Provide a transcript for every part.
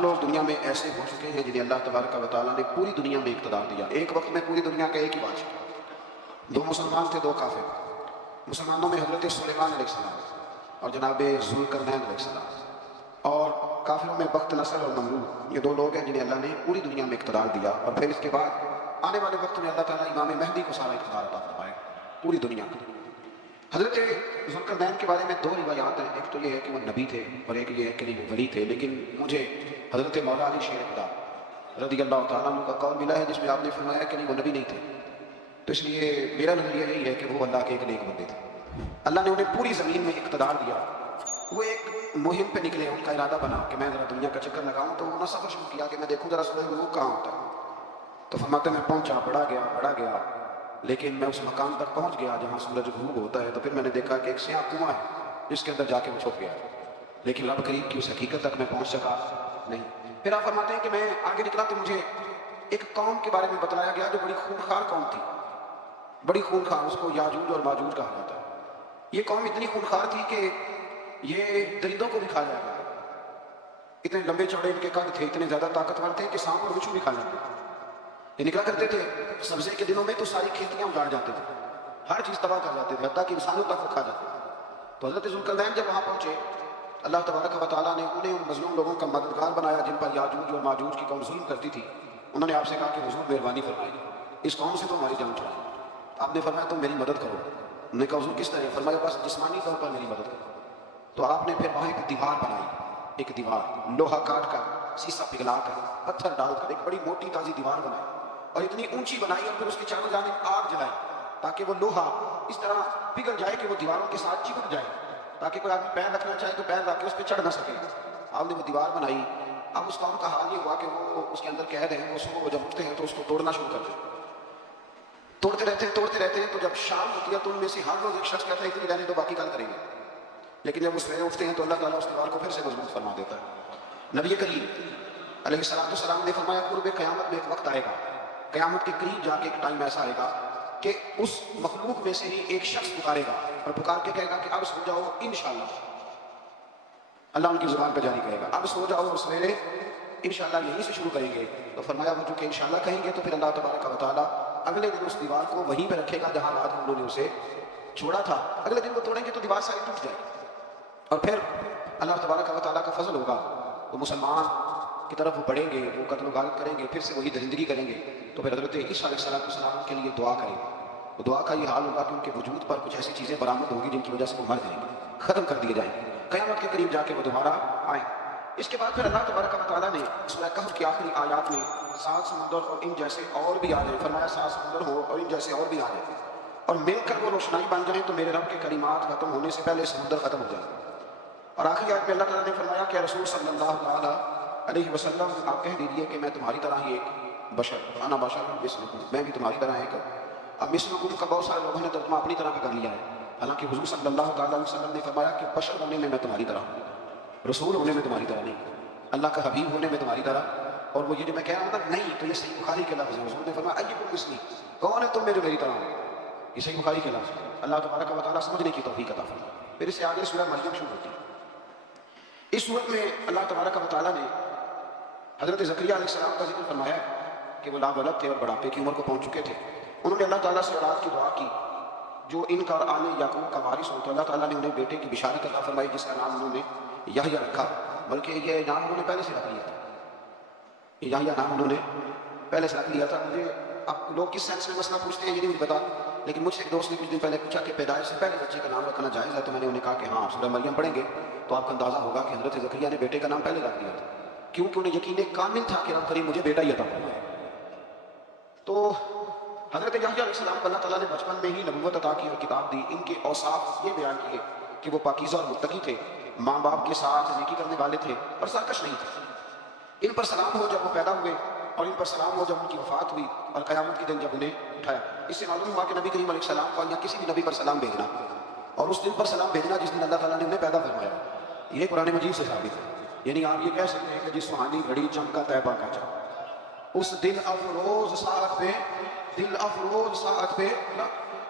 لوگ دنیا میں ایسے ہو چکے ہیں جنہیں اللہ تبارک و تعالیٰ نے پوری دنیا میں اقتدار دیا. ایک وقت میں پوری دنیا کا ایک ہی بادشاہ. 2 مسلمان تھے 2 کافر. مسلمانوں میں حضرت سلیمان علیہ السلام اور جناب ذوالقرنین علیہ السلام, اور کافروں میں بخت نصر اور نمرود. یہ 2 لوگ ہیں جنہیں اللہ نے پوری دنیا میں اقتدار دیا, اور پھر اس کے بعد آنے والے وقت میں اللہ تعالیٰ امام مہدی کو سارا اقتدار عطا فرمائے پوری دنیا کا. حضرت ذوالقرنین کے بارے میں 2 روایات ہیں. ایک تو یہ ہے کہ وہ نبی تھے اور ایک یہ ہے کہ وہ ولی تھے, لیکن مجھے حضرت مولا علی شیر خدا رضی اللہ تعالیٰ عنہ کا قول ملا ہے جس میں آپ نے فرمایا کہ وہ نبی نہیں تھے. تو اس لیے میرا نظریہ یہی ہے کہ وہ اللہ کے ایک نیک بندے تھے. اللہ نے انہیں پوری زمین میں اقتدار دیا. وہ ایک مہم پہ نکلے, ان کا ارادہ بنا کہ میں ذرا دنیا کا چکر لگاؤں. تو انہوں نے سفر شروع کیا کہ میں دیکھوں ذرا سورج غروب کہاں ہوتا ہے. تو فرماتے میں پہنچا, بڑھا گیا, لیکن میں اس مقام تک پہنچ گیا جہاں سورج غروب ہوتا ہے. تو پھر میں نے دیکھا کہ ایک سیاہ کنواں ہے جس کے اندر جا کے وہ چھپ گیا, لیکن رب قریب کی اس حقیقت تک میں پہنچ سکا نہیں. پھر آپ فرماتے ہیں کہ میں آگے نکلا تو مجھے ایک قوم کے بارے میں بتلایا گیا جو بڑی خونخوار قوم تھی, بڑی خونخوار. اس کو یاجوج اور ماجوج کہا جاتا ہے. یہ قوم اتنی خونخوار تھی کہ یہ درندوں کو بھی کھا جائے گا. اتنے لمبے چوڑے ان کے قد تھے, اتنے زیادہ طاقتور تھے کہ سانپ اور بچھو بھی کھا جاتے. یہ نکلا کرتے تھے سبزے کے دنوں میں تو ساری کھیتیاں اجاڑ جاتے تھے, ہر چیز تباہ کر جاتے تھے, حتیٰ کہ انسانوں تک وہ کھا جاتے تھے. تو حضرت ذوالقرنین جب وہاں پہنچے, اللہ تبارک و تعالیٰ نے انہیں ان مظلوم لوگوں کا مددگار بنایا جن پر یاجوج اور ماجوج کی قوم ظلم کرتی تھی. انہوں نے آپ سے کہا کہ حضور مہربانی فرمائیے, اس قوم سے تو ہماری جان چھڑائیں. آپ نے فرمایا تم میری مدد کرو. انہوں نے کہا حضور کس طرح؟ فرمایا بس جسمانی طور پر میری مدد کرو. تو آپ نے پھر وہاں ایک دیوار بنائی, ایک دیوار لوہا کاٹ کر, سیسا پگھلا کر, پتھر ڈال کر ایک بڑی موٹی تازی دیوار بنائی, اور اتنی اونچی بنائی, اور پھر اس کے چاروں جانب آگ جلائی تاکہ وہ لوہا اس طرح پگھل جائے کہ وہ دیواروں کے ساتھ چپک جائے, تاکہ کوئی آدمی پیر رکھنا چاہے تو پیر رکھ کے اس پہ چڑھ نہ سکے. آپ نے وہ دیوار بنائی. اب اس قوم کا حال یہ ہوا کہ وہ اس کے اندر قید ہیں. وہ صبح جب اٹھتے ہیں تو اس کو توڑنا شروع کرتے ہیں, توڑتے رہتے ہیں. تو جب شام ہوتی ہے تو ان میں سے ہر روز ایک شخص کہتا ہے اتنی رہنے تو باقی کل کریں گے. لیکن جب وہ سویرے اٹھتے ہیں تو اللہ تعالیٰ اس دیوار کو پھر سے مضبوط فرما دیتا ہے. نبی کریم علیہ السلام نے فرمایا قرب قیامت میں ایک وقت آئے گا, قیامت کے قریب جا کے ایک ٹائم ایسا آئے گا کہ اس مخلوق میں سے ہی ایک شخص پکارے گا, اور پکار کے کہے گا کہ اب سو جاؤ انشاءاللہ. اللہ ان کی زبان پہ جاری کہے گا اب سو جاؤ اور سویرے انشاءاللہ یہیں سے شروع کریں گے. تو فرمایا وہ چونکہ انشاءاللہ کہیں گے تو پھر اللہ تبارک و تعالیٰ اگلے دن اس دیوار کو وہیں پہ رکھے گا جہاں رات کو انہوں نے اسے چھوڑا تھا. اگلے دن وہ توڑیں گے تو دیوار ساری ٹوٹ جائے گی, اور پھر اللہ تبارک و تعالیٰ کا فضل ہوگا. وہ مسلمان کی طرف وہ بڑھیں گے, وہ قتل و غارت کریں گے, پھر سے وہی درندگی کریں گے. تو پھر حضرت عیسیٰ علیہ السلام کے لیے دعا کریں. وہ دعا کا یہ حال ہوگا کہ ان کے وجود پر کچھ ایسی چیزیں برآمد ہوگی جن کی وجہ سے وہ مر جائیں گے, ختم کر دیے جائیں گے. قیامت کے قریب جا کے وہ دوبارہ آئیں. اس کے بعد پھر اللہ تبارک و تعالیٰ نے سورہ کہف کی آخری آیات میں 7 سمندر اور ان جیسے اور بھی آ جائیں. فرمایا 7 سمندر ہو اور ان جیسے اور بھی آ جائیں, اور مل کر وہ روشنائی بن جائیں تو میرے رب کے کلمات ختم ہونے سے پہلے سمندر ختم ہو جائیں. اور آخری آیت میں اللہ تعالیٰ نے فرمایا کہ رسول صلی اللہ علیہ وسلم آپ کہہ دیجیے کہ میں تمہاری طرح ہی ایک بشر, انا بشر مثلکم, میں بھی تمہاری طرح ایک. اب مثلکم کا بہت سارے لوگوں نے ترجمہ اپنی طرح کا کر لیا ہے, حالانکہ حضور صلی اللہ تعالیٰ علیہ وسلم نے فرمایا کہ بشر ہونے میں تمہاری طرح ہوں, رسول ہونے میں تمہاری طرح نہیں, اللہ کا حبیب ہونے میں تمہاری طرح. اور وہ یہ جو میں کہہ رہا ہوں نہیں, تو یہ صحیح بخاری کے لفظ ہے. حضور نے فرمایا ایکم مثلی, کون ہے تم میں جو میری طرح ہو, یہ صحیح بخاری کے لفظ ہے. اللہ تبارک و تعالیٰ سمجھنے کی توفیق عطا فرمائے. پھر اس سے آگے سورہ مریم شروع ہوتی ہے. اس صورت میں اللہ تبارک و تعالیٰ نے حضرت زکریا علیہ السلام کا ذکر فرمایا کہ وہ لاولد تھے اور بڑھاپے کی عمر کو پہنچ چکے تھے. انہوں نے اللہ تعالیٰ سے اولاد کی دعا کی جو ان کا اور آل یعقوب کا وارث ہو. تو اللہ تعالیٰ نے انہیں بیٹے کی بشارت عطا فرمائی جس کا نام انہوں نے یحییٰ رکھا, بلکہ یہ نام انہوں نے پہلے سے رکھ لیا تھا. یحییٰ نام انہوں نے پہلے سے رکھ لیا تھا. مجھے اب لوگ کس سینس میں مسئلہ پوچھتے ہیں یہ نہیں مجھے پتا, لیکن مجھ سے ایک دوست نے کچھ دن پہلے پوچھا کہ پیدائش سے پہلے بچے کا نام رکھنا جائز ہے. تو میں نے انہیں کہا کہ ہاں سورہ مریم پڑھیں گے تو آپ کا اندازہ ہوگا کہ حضرت زکریا نے بیٹے کا نام پہلے رکھ لیا تھا, کیونکہ انہیں یقین کامل تھا کہ رب کریم مجھے بیٹا ہی عطا فرمائے. تو حضرت یحییٰ علیہ السلام کو اللہ تعالیٰ نے بچپن میں ہی نبوت عطا کی اور کتاب دی. ان کے اوصاف یہ بیان کیے کہ وہ پاکیزہ اور متقی تھے, ماں باپ کے ساتھ نیکی کرنے والے تھے اور سرکش نہیں تھے. ان پر سلام ہو جب وہ پیدا ہوئے, اور ان پر سلام ہو جب ان کی وفات ہوئی, اور قیامت کے دن جب انہیں اٹھایا. اس سے معلوم ہوا کہ نبی کریم علیہ السلام کو یا کسی بھی نبی پر سلام بھیجنا اور اس دن پر سلام بھیجنا جس دن اللہ تعالیٰ نے انہیں پیدا فرمایا, یہ قرآن مجید سے ثابت ہے. یعنی آپ یہ کہہ سکتے ہیں کہ جس سہانی گھڑی چمکا طیبہ کا چمک, اس دل افروز ساعت پہ, دل افروز ساعت پہ,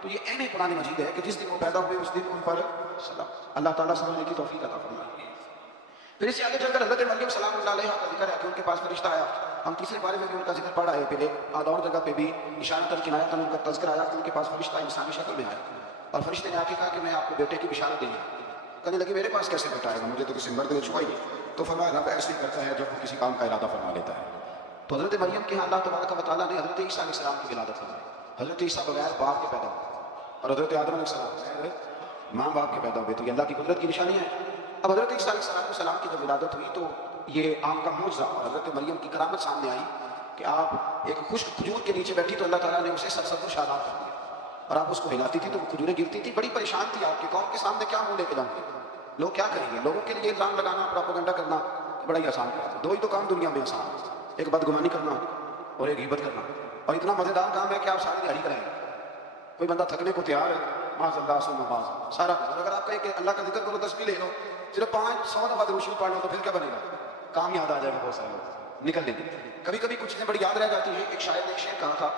تو یہ عین قرآن مجید ہے کہ جس دن وہ پیدا ہوئے اس دن ان پر سلام. اللہ تعالیٰ سمجھنے کی توفیق عطا فرمائے. پھر اس سے آگے چل کر حضرت مریم سلام اللہ علیہ کا ذکر ہے کہ ان کے پاس فرشتہ آیا. ہم تیسرے بارے میں بھی ان کا ذکر پڑھ رہے ہیں. پھر ایک اور جگہ پہ بھی اشارۃ کنایۃ ان کا تذکرہ آیا کہ ان کے پاس فرشتہ انسانی شکل میں آیا اور فرشتے نے آ کے کہا کہ میں آپ کو بیٹے کی بشارت دیں گا. کہنے لگے میرے پاس کیسے بیٹا آئے گا, مجھے تو کسی مرد نے چھوا ہی نہیں. تو فرمایا رب ایسے ہی کرتا ہے جب وہ کسی کام کا ارادہ فرما لیتا ہے. تو حضرت مریم کے ہاں اللہ تبارک و تعالیٰ نے حضرت عیسیٰ علیہ السلام کی ولادت فرمائی. حضرت عیسیٰ بغیر باپ کے پیدا ہوئے اور حضرت آدم علیہ السلام بغیر ماں باپ کے پیدا ہوئے. تو یہ اللہ کی قدرت کی نشانی ہے. اب حضرت عیسیٰ علیہ السلام کی جب ولادت ہوئی تو یہ آم کا معجزہ اور حضرت مریم کی کرامت سامنے آئی کہ آپ ایک خشک کھجور کے نیچے بیٹھی تو اللہ تعالیٰ نے اسے سرسبز و شاداب کر دیا اور آپ اس کو ہلاتی تھی تو وہ کھجوریں گرتی تھی. بڑی پریشان تھی آپ کی قوم کے سامنے کیا منہ لے کے جاؤں گے, لوگ کیا کریں گے. لوگوں کے لیے الزام لگانا, پروپیگنڈا کرنا بڑا ہی آسان کام ہے. دو ہی تو کام دنیا میں آسان ہے, ایک بدگمانی کرنا اور ایک غیبت کرنا. اور اتنا مزیدار کام ہے کہ آپ ساری دیہڑی کریں گے. کوئی بندہ تھکنے کو تیار ہے, معاذ اللہ سم معاذ سارا. اگر آپ کہیں کہ اللہ کا ذکر کرو 10 بھی لے لو, صرف 500 دفعہ درود پڑھ لو تو پھر کیا بنے گا, کام یاد آ جائے گا. بہت سارے لوگ نکل لیں گے. کبھی کبھی کچھ چیزیں بڑی یاد رہ جاتی ہیں. ایک شاعر نے ایک شعر کہا تھا,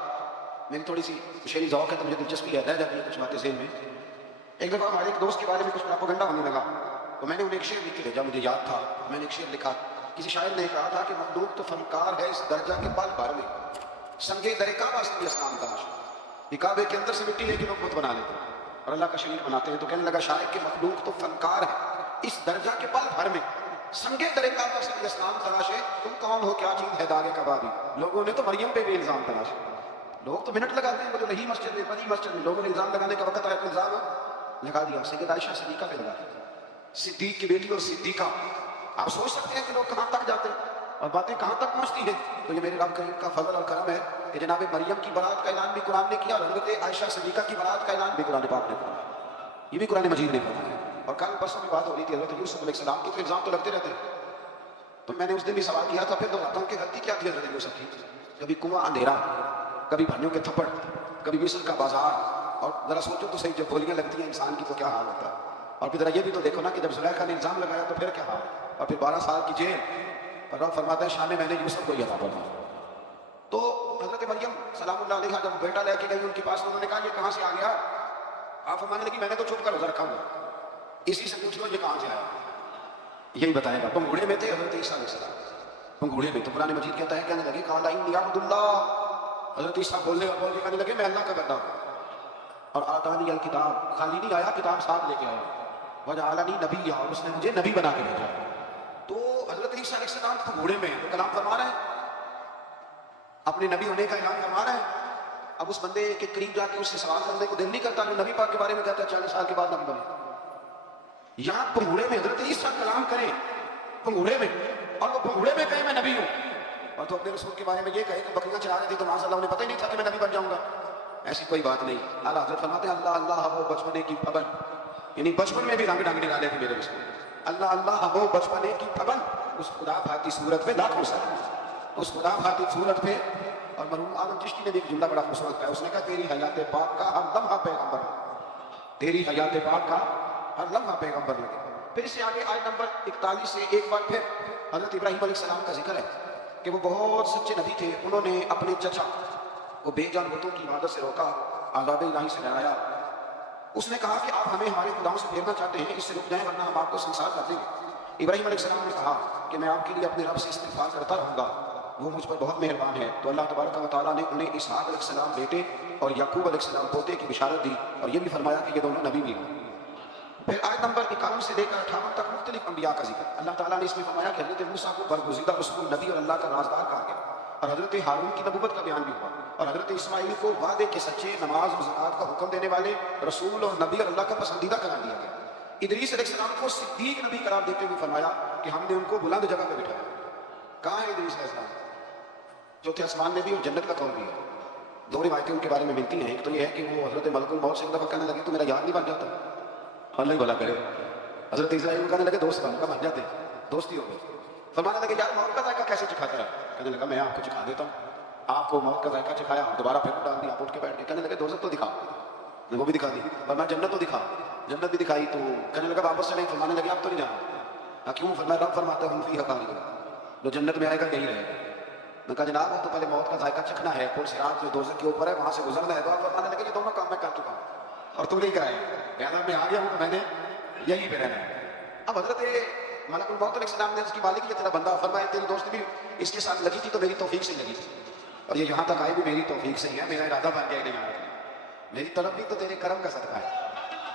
میری تھوڑی سی شعری ذوق ہے تو مجھے دلچسپی رہ جاتی ہے کچھ باتیں ذہن میں. ایک دفعہ ہمارے ایک دوست کے بارے میں کچھ پروپیگنڈا ہونے لگا تو میں نے انہیں ایک شعر لکھ کے بھیجا. مجھے یاد تھا, میں نے ایک شعر لکھا. کسی شاعر نے کہا تھا کہ مخلوق تو فنکار ہے اس درجہ کے پل بھر میں, سنگے در کعبہ سے اسلام تلاش. یہ کعبے کے اندر سے مٹی لے کے لوگ بت بنا لیتے ہیں اور اللہ کا شریک بناتے ہیں. تو کہنے لگا شاعر کہ مخلوق تو فنکار ہے اس درجہ کے پل بھر میں, سنگے در کعبہ سے اسلام تلاشے. تم کون ہو, کیا چیز ہے داغ کبابی. لوگوں نے تو مریم پہ بھی الزام تلاشے. لوگ تو منٹ لگاتے ہیں, وہ جو رہی مسجد میں بڑی مسجد میں لوگوں نے الزام لگانے کا وقت آیا تو الزام لگا دیا. سید عائشہ صدیقہ پہ لگا دیا, صدیق کی بیٹی اور صدیقہ. آپ سوچ سکتے ہیں کہ لوگ کہاں تک جاتے ہیں اور باتیں کہاں تک پہنچتی ہیں. تو یہ میرے رب کریم کا فضل اور کرم ہے کہ جناب مریم کی برات کا اعلان بھی قرآن نے کیا اور حضرت عائشہ صدیقہ کی برات کا اعلان بھی قرآن پاک نے فرمایا. یہ بھی قرآن مجید نے فرمایا. اور کل پرسوں کی بات ہو رہی تھی حضرت یوسف علیہ السلام کے الزام تو لگتے رہتے ہیں. تو میں نے اس دن بھی سوال کیا تھا, پھر دہراتا ہوں کہ غلطی کیا تھی حضرت یوسف کی. کبھی کنواں اندھیرا, کبھی بھائیوں کے تھپڑ, کبھی مصر کا بازار. اور ذرا سوچو تو صحیح, جب گولیاں لگتی ہیں انسان کی تو کیا حال ہوتا ہے. اور پھر ذرا یہ بھی تو دیکھو نا کہ جب زلیخا نے الزام لگایا تو پھر کیا حال, اور پھر 12 سال کی جیل. اور رب فرماتا ہے شان میں نے یوسف کو یہ عطا فرمایا. تو حضرت مریم سلام اللہ علیہ جب بیٹا لے کے گئی ان کے پاس, انہوں نے کہا یہ کہاں سے آ گیا. آپ فرمانے لگی میں نے تو چھپ کر روزہ رکھا ہوا, اسی سے پوچھ لو یہ کہاں سے آیا. یہی بتائے گا. پنگوڑے میں تھے حضرت عیسیٰ علیہ السلام, پنگوڑے میں. تو قرآن مجید کہتا ہے, کہنے لگے قال انی عبد اللہ. حضرت عیسیٰ بولنے کہنے لگے میں اللہ کا بندہ ہوں. اور آتانی الکتاب, خالی نہیں آیا, کتاب ساتھ لے کے آیا. وجعلنی نبیا, اور اس نے مجھے نبی بنا کے بھیجا. تو حضرت عیسیٰ علیہ السلام پنگوڑے میں تو کلام فرما رہے ہیں, اپنے نبی ہونے کا اعلان فرما رہے ہیں. اب اس بندے کے قریب جا کے اس سے سوال کرنے کو دل نہیں کرتا جو نبی پاک کے بارے میں کہتا ہے 40 سال کے بعد نبی بنے. یہاں پنگوڑے میں حضرت عیسیٰ کلام کریں پنگوڑے میں, اور وہ پنگوڑے میں کہیں میں نبی ہوں. اور تو اپنے رسول کے بارے میں یہ کہے کہ بکریاں چلا رہی تھی تو ماشاء اللہ انہیں پتہ ہی نہیں تھا کہ میں نبی بن جاؤں گا. ایسی کوئی بات نہیں. اعلیٰ حضرت فرماتے ہیں اللہ اللہ ہو بچپنے کی پھبن, یعنی بچپن میں بھی رنگ ڈھنگ ڈالے تھے میرے رسول. اللہ اللہ ہو بچپنے کی پھبن, اس خدا بھاتی صورت پہ لاکھوں سال, اس خدا بھاتی صورت پہ. اور مرحوم آدم چشتی نے بھی ایک جملہ بڑا خوبصورت کہا, اس نے کہا تیری حیات پاک کا ہر لمحہ پیغمبر لگے, تیری حیات پاک کا ہر لمحہ پیغمبر لگے. پھر اس سے آگے آیت نمبر 41 سے ایک بار پھر حضرت ابراہیم علیہ السلام کا ذکر ہے کہ وہ بہت سچے نبی تھے. انہوں نے اپنے چچا کو بے جان بتوں کی عبادت سے روکا, عذاب الہی سے ڈرایا. اس نے کہا کہ آپ ہمیں ہمارے خداؤں سے پھیرنا چاہتے ہیں, اس سے رک جائیں ورنہ ہم آپ کو سنسار کر دیں گے. ابراہیم علیہ السلام نے کہا کہ میں آپ کے لیے اپنے رب سے استغفار کرتا رہوں گا, وہ مجھ پر بہت مہربان ہے. تو اللہ تبارک و تعالیٰ نے انہیں اسحاق علیہ السلام بیٹے اور یعقوب علیہ السلام پوتے کی بشارت دی, اور یہ بھی فرمایا کہ یہ دونوں نبی بھی ہیں. پھر آیت نمبر 51 سے لے کر 58 تک مختلف انبیاء کا ذکر. اللہ تعالیٰ نے اس میں فرمایا کہ حضرت موسیٰ کو برگزیدہ رسول, نبی اور اللہ کا رازدار کہا گیا, اور حضرت ہارون کی نبوت کا بیان بھی ہوا, اور حضرت اسماعیل کو وعدے کے سچے, نماز اور زکوٰۃ کا حکم دینے والے رسول اور نبی اور اللہ کا پسندیدہ قرار دیا گیا. ادریس علیہ السلام کو صدیق نبی قرار دیتے ہوئے فرمایا کہ ہم نے ان کو بلند جگہ پہ بٹھایا. کہاں ہے ادریس علیہ السلام؟ چوتھے آسمان میں بھی اور جنت کا کون بھی ہے. دو روایتیں ان کے بارے میں ملتی ہیں. ایک تو یہ ہے کہ وہ حضرت ملک الموت سے ایک دفعہ کہنے لگے تو میرا یاد نہیں بن جاتا, اللہ ہی بھلا کرے. حضرت اسرائیل کہنے لگے دوست بن جاتے, دوستی ہو گئی. فرمانے لگے یار موت کا ذائقہ کیسے چکھاتا ہے؟ کہنے لگا میں آپ کو چکھا دیتا ہوں. آپ کو موت کا ذائقہ چکھایا, دوبارہ پھر ڈال دیا, آپ اٹھ کے بیٹھ گئے. کہنے لگے دوزخ تو دکھاؤ, وہ بھی دکھا دی. اور میں جنت تو دکھا, جنت بھی دکھائی. تو کہنے لگا واپس چلیں. فرمانے لگے آپ تو نہیں جانا. کیوں؟ فرمایا رب فرماتا ہے ہم فیہا خالدون, جو جنت میں آئے گا یہی رہے گا. میں کہا جناب وہ تو پہلے موت کا ذائقہ چکھنا ہے, پھر صراط جو دوزخ کے اوپر ہے وہاں سے گزرنا ہے. تو آپ فرمانے لگے یہ دونوں کام میں کر چکا ہوں اور تم نہیں کرائے. کہنا میں آ گیا ہوں, میں نے یہی پہ رہنا ہے. اب حضرت ملک الموت علیہ السلام نے اس کی مالک یہ تیرا بندہ، فرمایا تیری دوست بھی اس کے ساتھ لگی تھی تو میری توفیق سے لگی تھی، اور یہ یہاں تک آئی بھی میری توفیق سے ہی ہے، میرا ارادہ بن گیا کہ نہیں آنے کا، میری طلب بھی تو تیرے کرم کا صدقہ ہے،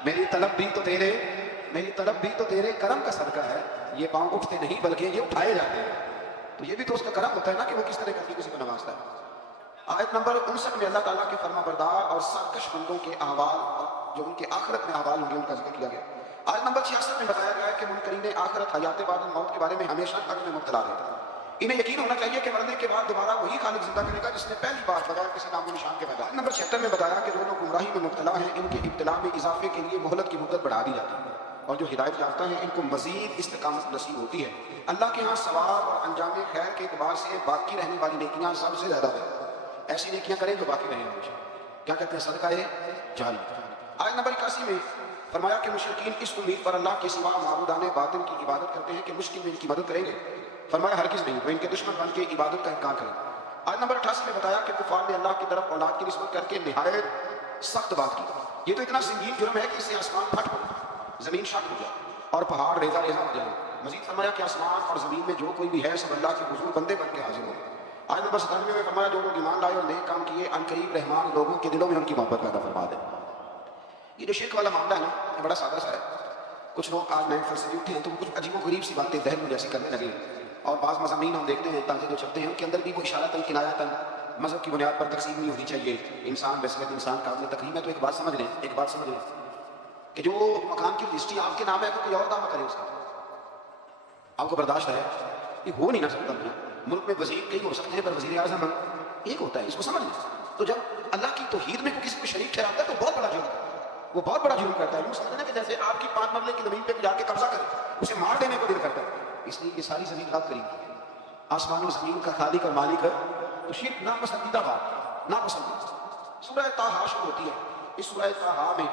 میری طلب بھی تو تیرے کرم کا صدقہ ہے، یہ پاؤں اٹھتے نہیں بلکہ یہ اٹھائے جاتے ہیں، تو یہ بھی تو اس کا کرم ہوتا ہے نا کہ وہ کس طرح کرتی کسی کو نوازتا ہے۔ آیت نمبر 59 میں اللہ تعالیٰ کے فرما بردار اور سرکش بندوں کے احوال اور جو ان کے آخرت میں احوال ہوں گے ان کا ذکر کیا گیا۔ آیت نمبر 66 میں بتایا گیا ہے کہ منکرین آخرت حیات بعد الموت کے بارے میں ہمیشہ حق میں مبتلا رہتے ہیں، انہیں یقین ہونا چاہیے کہ مرنے کے بعد دوبارہ وہی خالق زندہ کرے گا جس نے پہلی بار بغیر کسی نام و نشان کے پیدا۔ نمبر 76 میں بتایا کہ جو لوگ گمراہی میں مبتلا ہیں ان کے ابتلا میں اضافے کے لیے مہلت کی مدت بڑھا دی جاتی ہے، اور جو ہدایت یافتہ ہیں ان کو مزید استقامت نصیب ہوتی ہے۔ اللہ کے ہاں ثواب اور انجام خیر کے اعتبار سے باقی رہنے والی نیکیاں سب سے زیادہ ہیں، ایسی نیکیاں کریں جو باقی رہیں ہمیشہ، کیا کہتے ہیں صدقہ جاری۔ آیت نمبر 81 میں فرمایا کہ مشرکین اس امید پر اللہ کے سوا معبودان باطل کی عبادت کرتے ہیں کہ مشکل میں ان کی مدد کریں گے، فرمایا ہرگز نہیں، وہ ان کے دشمن بن کے عبادت کا انکار کریں۔ آیت نمبر 88 میں بتایا کہ کفار نے اللہ کی طرف اولاد کی نسبت کر کے نہایت سخت بات کی، یہ تو اتنا سنگین جرم ہے کہ اس سے آسمان پھٹ پڑے، زمین شق ہو جائے اور پہاڑ ریزہ ریزہ ہو جائے۔ مزید فرمایا کہ آسمان اور زمین میں جو کوئی بھی ہے سب اللہ کے حضور بندے بن کے حاضر ہو۔ آیت نمبر 97 میں فرمایا جو لوگ ایمان لائے اور نیک کام کیے ان قریب رحمان لوگوں کے دلوں میں ان کی محبت پیدا فرما دے۔ یہ جو شرک والا معاملہ ہے نا یہ بڑا سادہ سا ہے، کچھ لوگ آج نئے فلسفی اٹھے ہیں تو وہ کچھ عجیب و غریب سی باتیں ذہن میں جیسی کرنے لگے، اور بعض مضامین ہم دیکھتے ہیں تازے جو چھپتے ہیں ان کے اندر بھی وہ اشارتاً کنایتاً مذہب کی بنیاد پر تقسیم نہیں ہونی چاہیے، انسان بحیثیت انسان قابل تقسیم ہے۔ تو ایک بات سمجھ لیں کہ جو مکان کی رجسٹری آپ کے نام ہے تو کوئی اور دعویٰ کرے اس کا، آپ کو برداشت ہے؟ یہ ہو نہیں نہ سکتا۔ ملک میں وزیر کئی ہو سکتے ہیں پر وزیر اعظم ایک ہوتا ہے، اس کو سمجھ لیں۔ تو جب اللہ کی توحید میں کوئی کسی کو شریک ٹھہراتا ہے تو بہت بڑا جرم کرتا ہے، وہ بہت بڑا جرم کرتا ہے۔ یوں سمجھنا کہ جیسے آپ کی 5 مرلے کی زمین پہ جا کے قبضہ کرے، اسے مار دینے کو دل کرتا ہے، اس لیے یہ ساری زمین رب کریم کی ہے، آسمان و زمین کا خالق اور مالک ہے۔ تو شرک ناپسندیدہ بات، ناپسندیدہ۔ سورہ طٰہٰ شروع ہوتی ہے، اس سورہ طٰہٰ میں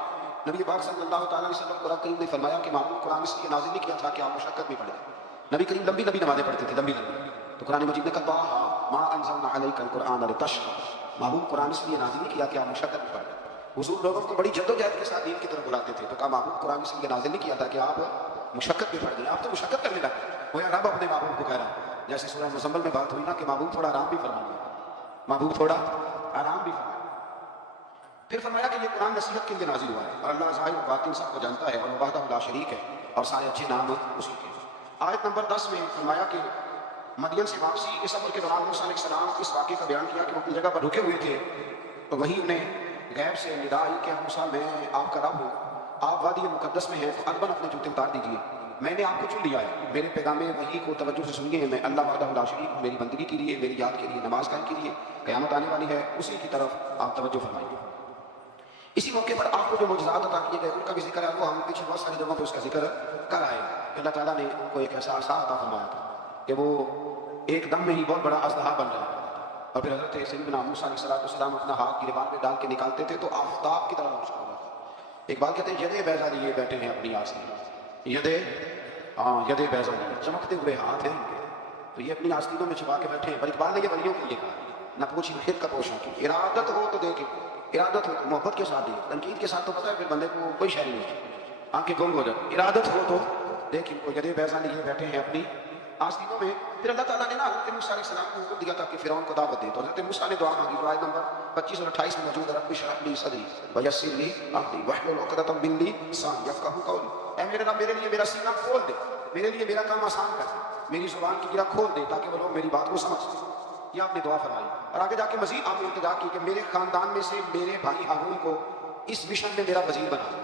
نبی پاک صلی اللہ تعالیٰ علیہ وسلم قرآن کریم نے فرمایا کہ معمول قرآن اس لیے نازل نہیں کیا تھا کہ آپ مشقت میں پڑھیں۔ نبی کریم لمبی نمازیں پڑھتے تھے، لمبی، تو قرآن مجید نے کہا طٰہٰ ما انزلنا علیک القرآن لتشقیٰ، معمول قرآن اس لیے نازل نہیں کیا کہ آپ مشقت میں پڑھیں۔ حضور لوگوں کو بڑی جد و جہد کے ساتھ دین کی طرف بلاتے تھے، تو کہا معمول قرآن اس لیے نازل نہیں کیا تھا کہ آپ مشقت میں پڑھ دیں، آپ تو مشقت کرنے لگے، وہ یا رب اپنے محبوب کو کہہ رہا ہے، جیسے سورہ مزمل میں بات ہوئی نا کہ محبوب تھوڑا آرام بھی فرمائیں، محبوب تھوڑا آرام بھی فرمائیں۔ پھر فرمایا کہ یہ قرآن نصیحت کے لیے نازل ہوا ہے اور اللہ ظاہر و باطن سب کو جانتا ہے اور وہ وحدہ لا شریک ہے اور سارے اچھے نام اسی کے۔ آیت نمبر 10 میں فرمایا کہ مدین سے واپسی کے سفر کے دوران موسیٰ علیہ السلام اس واقعے کا بیان کیا کہ وہ اپنی جگہ پر رکے ہوئے تھے، تو وہیں انہیں غیب سے ندا آئی کہ موسیٰ میں آپ کا رب ہوں، آپ وادی مقدس میں ہیں تو ادباً اپنے جوتے اتار دیجیے، میں نے آپ کو چن لیا ہے، میرے پیغام وحی کو توجہ سے سنیے، میں اللہ وحدہ لا شریک ہوں، میری بندگی کے لیے، میری یاد کے لیے، نماز قائم کے لیے، قیامت آنے والی ہے اسی کی طرف آپ توجہ فرمائیے۔ اسی موقع پر آپ کو جو معجزات عطا کیے گئے ان کا بھی ذکر ہے، وہ ہم پیچھے بہت ساری جگہوں پہ اس کا ذکر کر آئے کہ اللہ تعالیٰ نے ان کو ایک ایسا عصا عطا فرمایا تھا کہ وہ ایک دم میں ہی بہت بڑا اژدہا بن رہا تھا، اور پھر حضرت سیدنا موسیٰ علیہ السلام اپنا ہاتھ کی ریبان میں ڈال کے نکالتے تھے تو آفتاب کی طرح روشن ہو رہا تھا۔ ایک بات کہتے ہیں یدے بیضا لیے بیٹھے ہیں اپنی آستین، یدے بیضا لیے، چمکتے ہوئے ہاتھ ہیں ان کے، تو یہ اپنی آستینوں میں چھپا کے بیٹھے ہیں۔ پر اقبال نے یہ ولیوں کے لیے کہا نہ پوچھی خود کا پوشوں کی، ارادت ہو تو دیکھیں، ارادت ہو تو محبت کے ساتھ دے، تنقید کے ساتھ تو پتہ ہے پھر بندے کو کوئی شے نہیں ہوتی، آنکھیں گنگ ہو جاتی، ارادت ہو تو دیکھیں، کو یدے بیضا لیے بیٹھے ہیں اپنی آستینوں میں۔ پھر اللہ تعالیٰ نے نا حضرت موسیٰ علیہ السلام کو حکم دیا تھا کہ فرعون کو دعوت دے، تو حضرت موسیٰ نے دعا مانگی، جو آیت نمبر 25 اور 28 میں موجود ہے، رب اشرح لی صدری ویسر لی امری واحلل عقدۃ من لسانی یفقہوا قولی، اے میرے رب میرے لیے میرا سینہ کھول دے، میرے لیے میرا کام آسان کر دے، میری زبان کی گرہ کھول دے تاکہ وہ لوگ میری بات کو سمجھ سکیں۔ یہ آپ نے دعا فرمائی، اور آگے جا کے مزید آپ نے التجا کی کہ میرے خاندان میں سے میرے بھائی ہارون کو اس مشن میں میرا وزیر بنا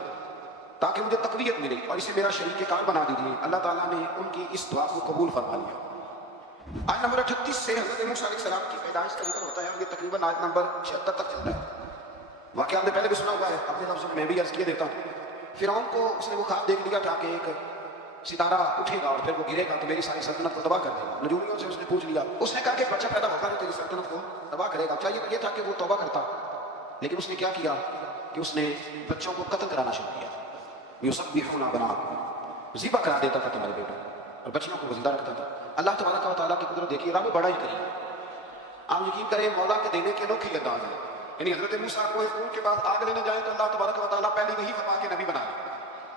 تاکہ مجھے تقویت ملے اور اسے میرا شریک کار بنا دیجیے۔ اللہ تعالیٰ نے ان کی اس دعا کو قبول فرما لیا۔ آیت نمبر 38 سے حضرت موسیٰ علیہ السلام کی پیدائش کا ذکر ہوتا ہے اور یہ تقریباً آیت نمبر 76 تک چلتا ہے۔ واقعہ آپ نے پہلے بھی سنا ہوا ہے، اپنے لفظوں میں بھی عرض کیے دیتا ہوں۔ فرعون کو اس نے وہ خواب دیکھ لیا تھا کہ ایک ستارہ اٹھے گا اور پھر وہ گرے گا تو میری ساری سلطنت کو تباہ کر دے گا۔ نجومیوں سے اس نے پوچھ لیا، اس نے کہا کہ بچہ پیدا ہوگا جو تیری سلطنت کو تباہ کرے گا۔ چاہیے یہ تھا کہ وہ توبہ کرتا، لیکن اس نے کیا کیا کہ اس نے بچوں کو قتل کرانا شروع کیا، یسبحون ابناءکم، ذبح کرا دیتا تھا تمہارے بیٹوں اور بچیوں کو زندہ رکھتا تھا۔ اللہ تبارک و تعالیٰ کی قدرت دیکھیے، رب بڑا ہی کریم، آپ یقین کریں مولا کے دینے کے انوکھے انداز ہیں۔ یعنی حضرت موسیٰ کو طور کے بعد آگ لینے جائیں تو اللہ تبارک و تعالیٰ پہلی وہی فرما کے نبی بنا لے،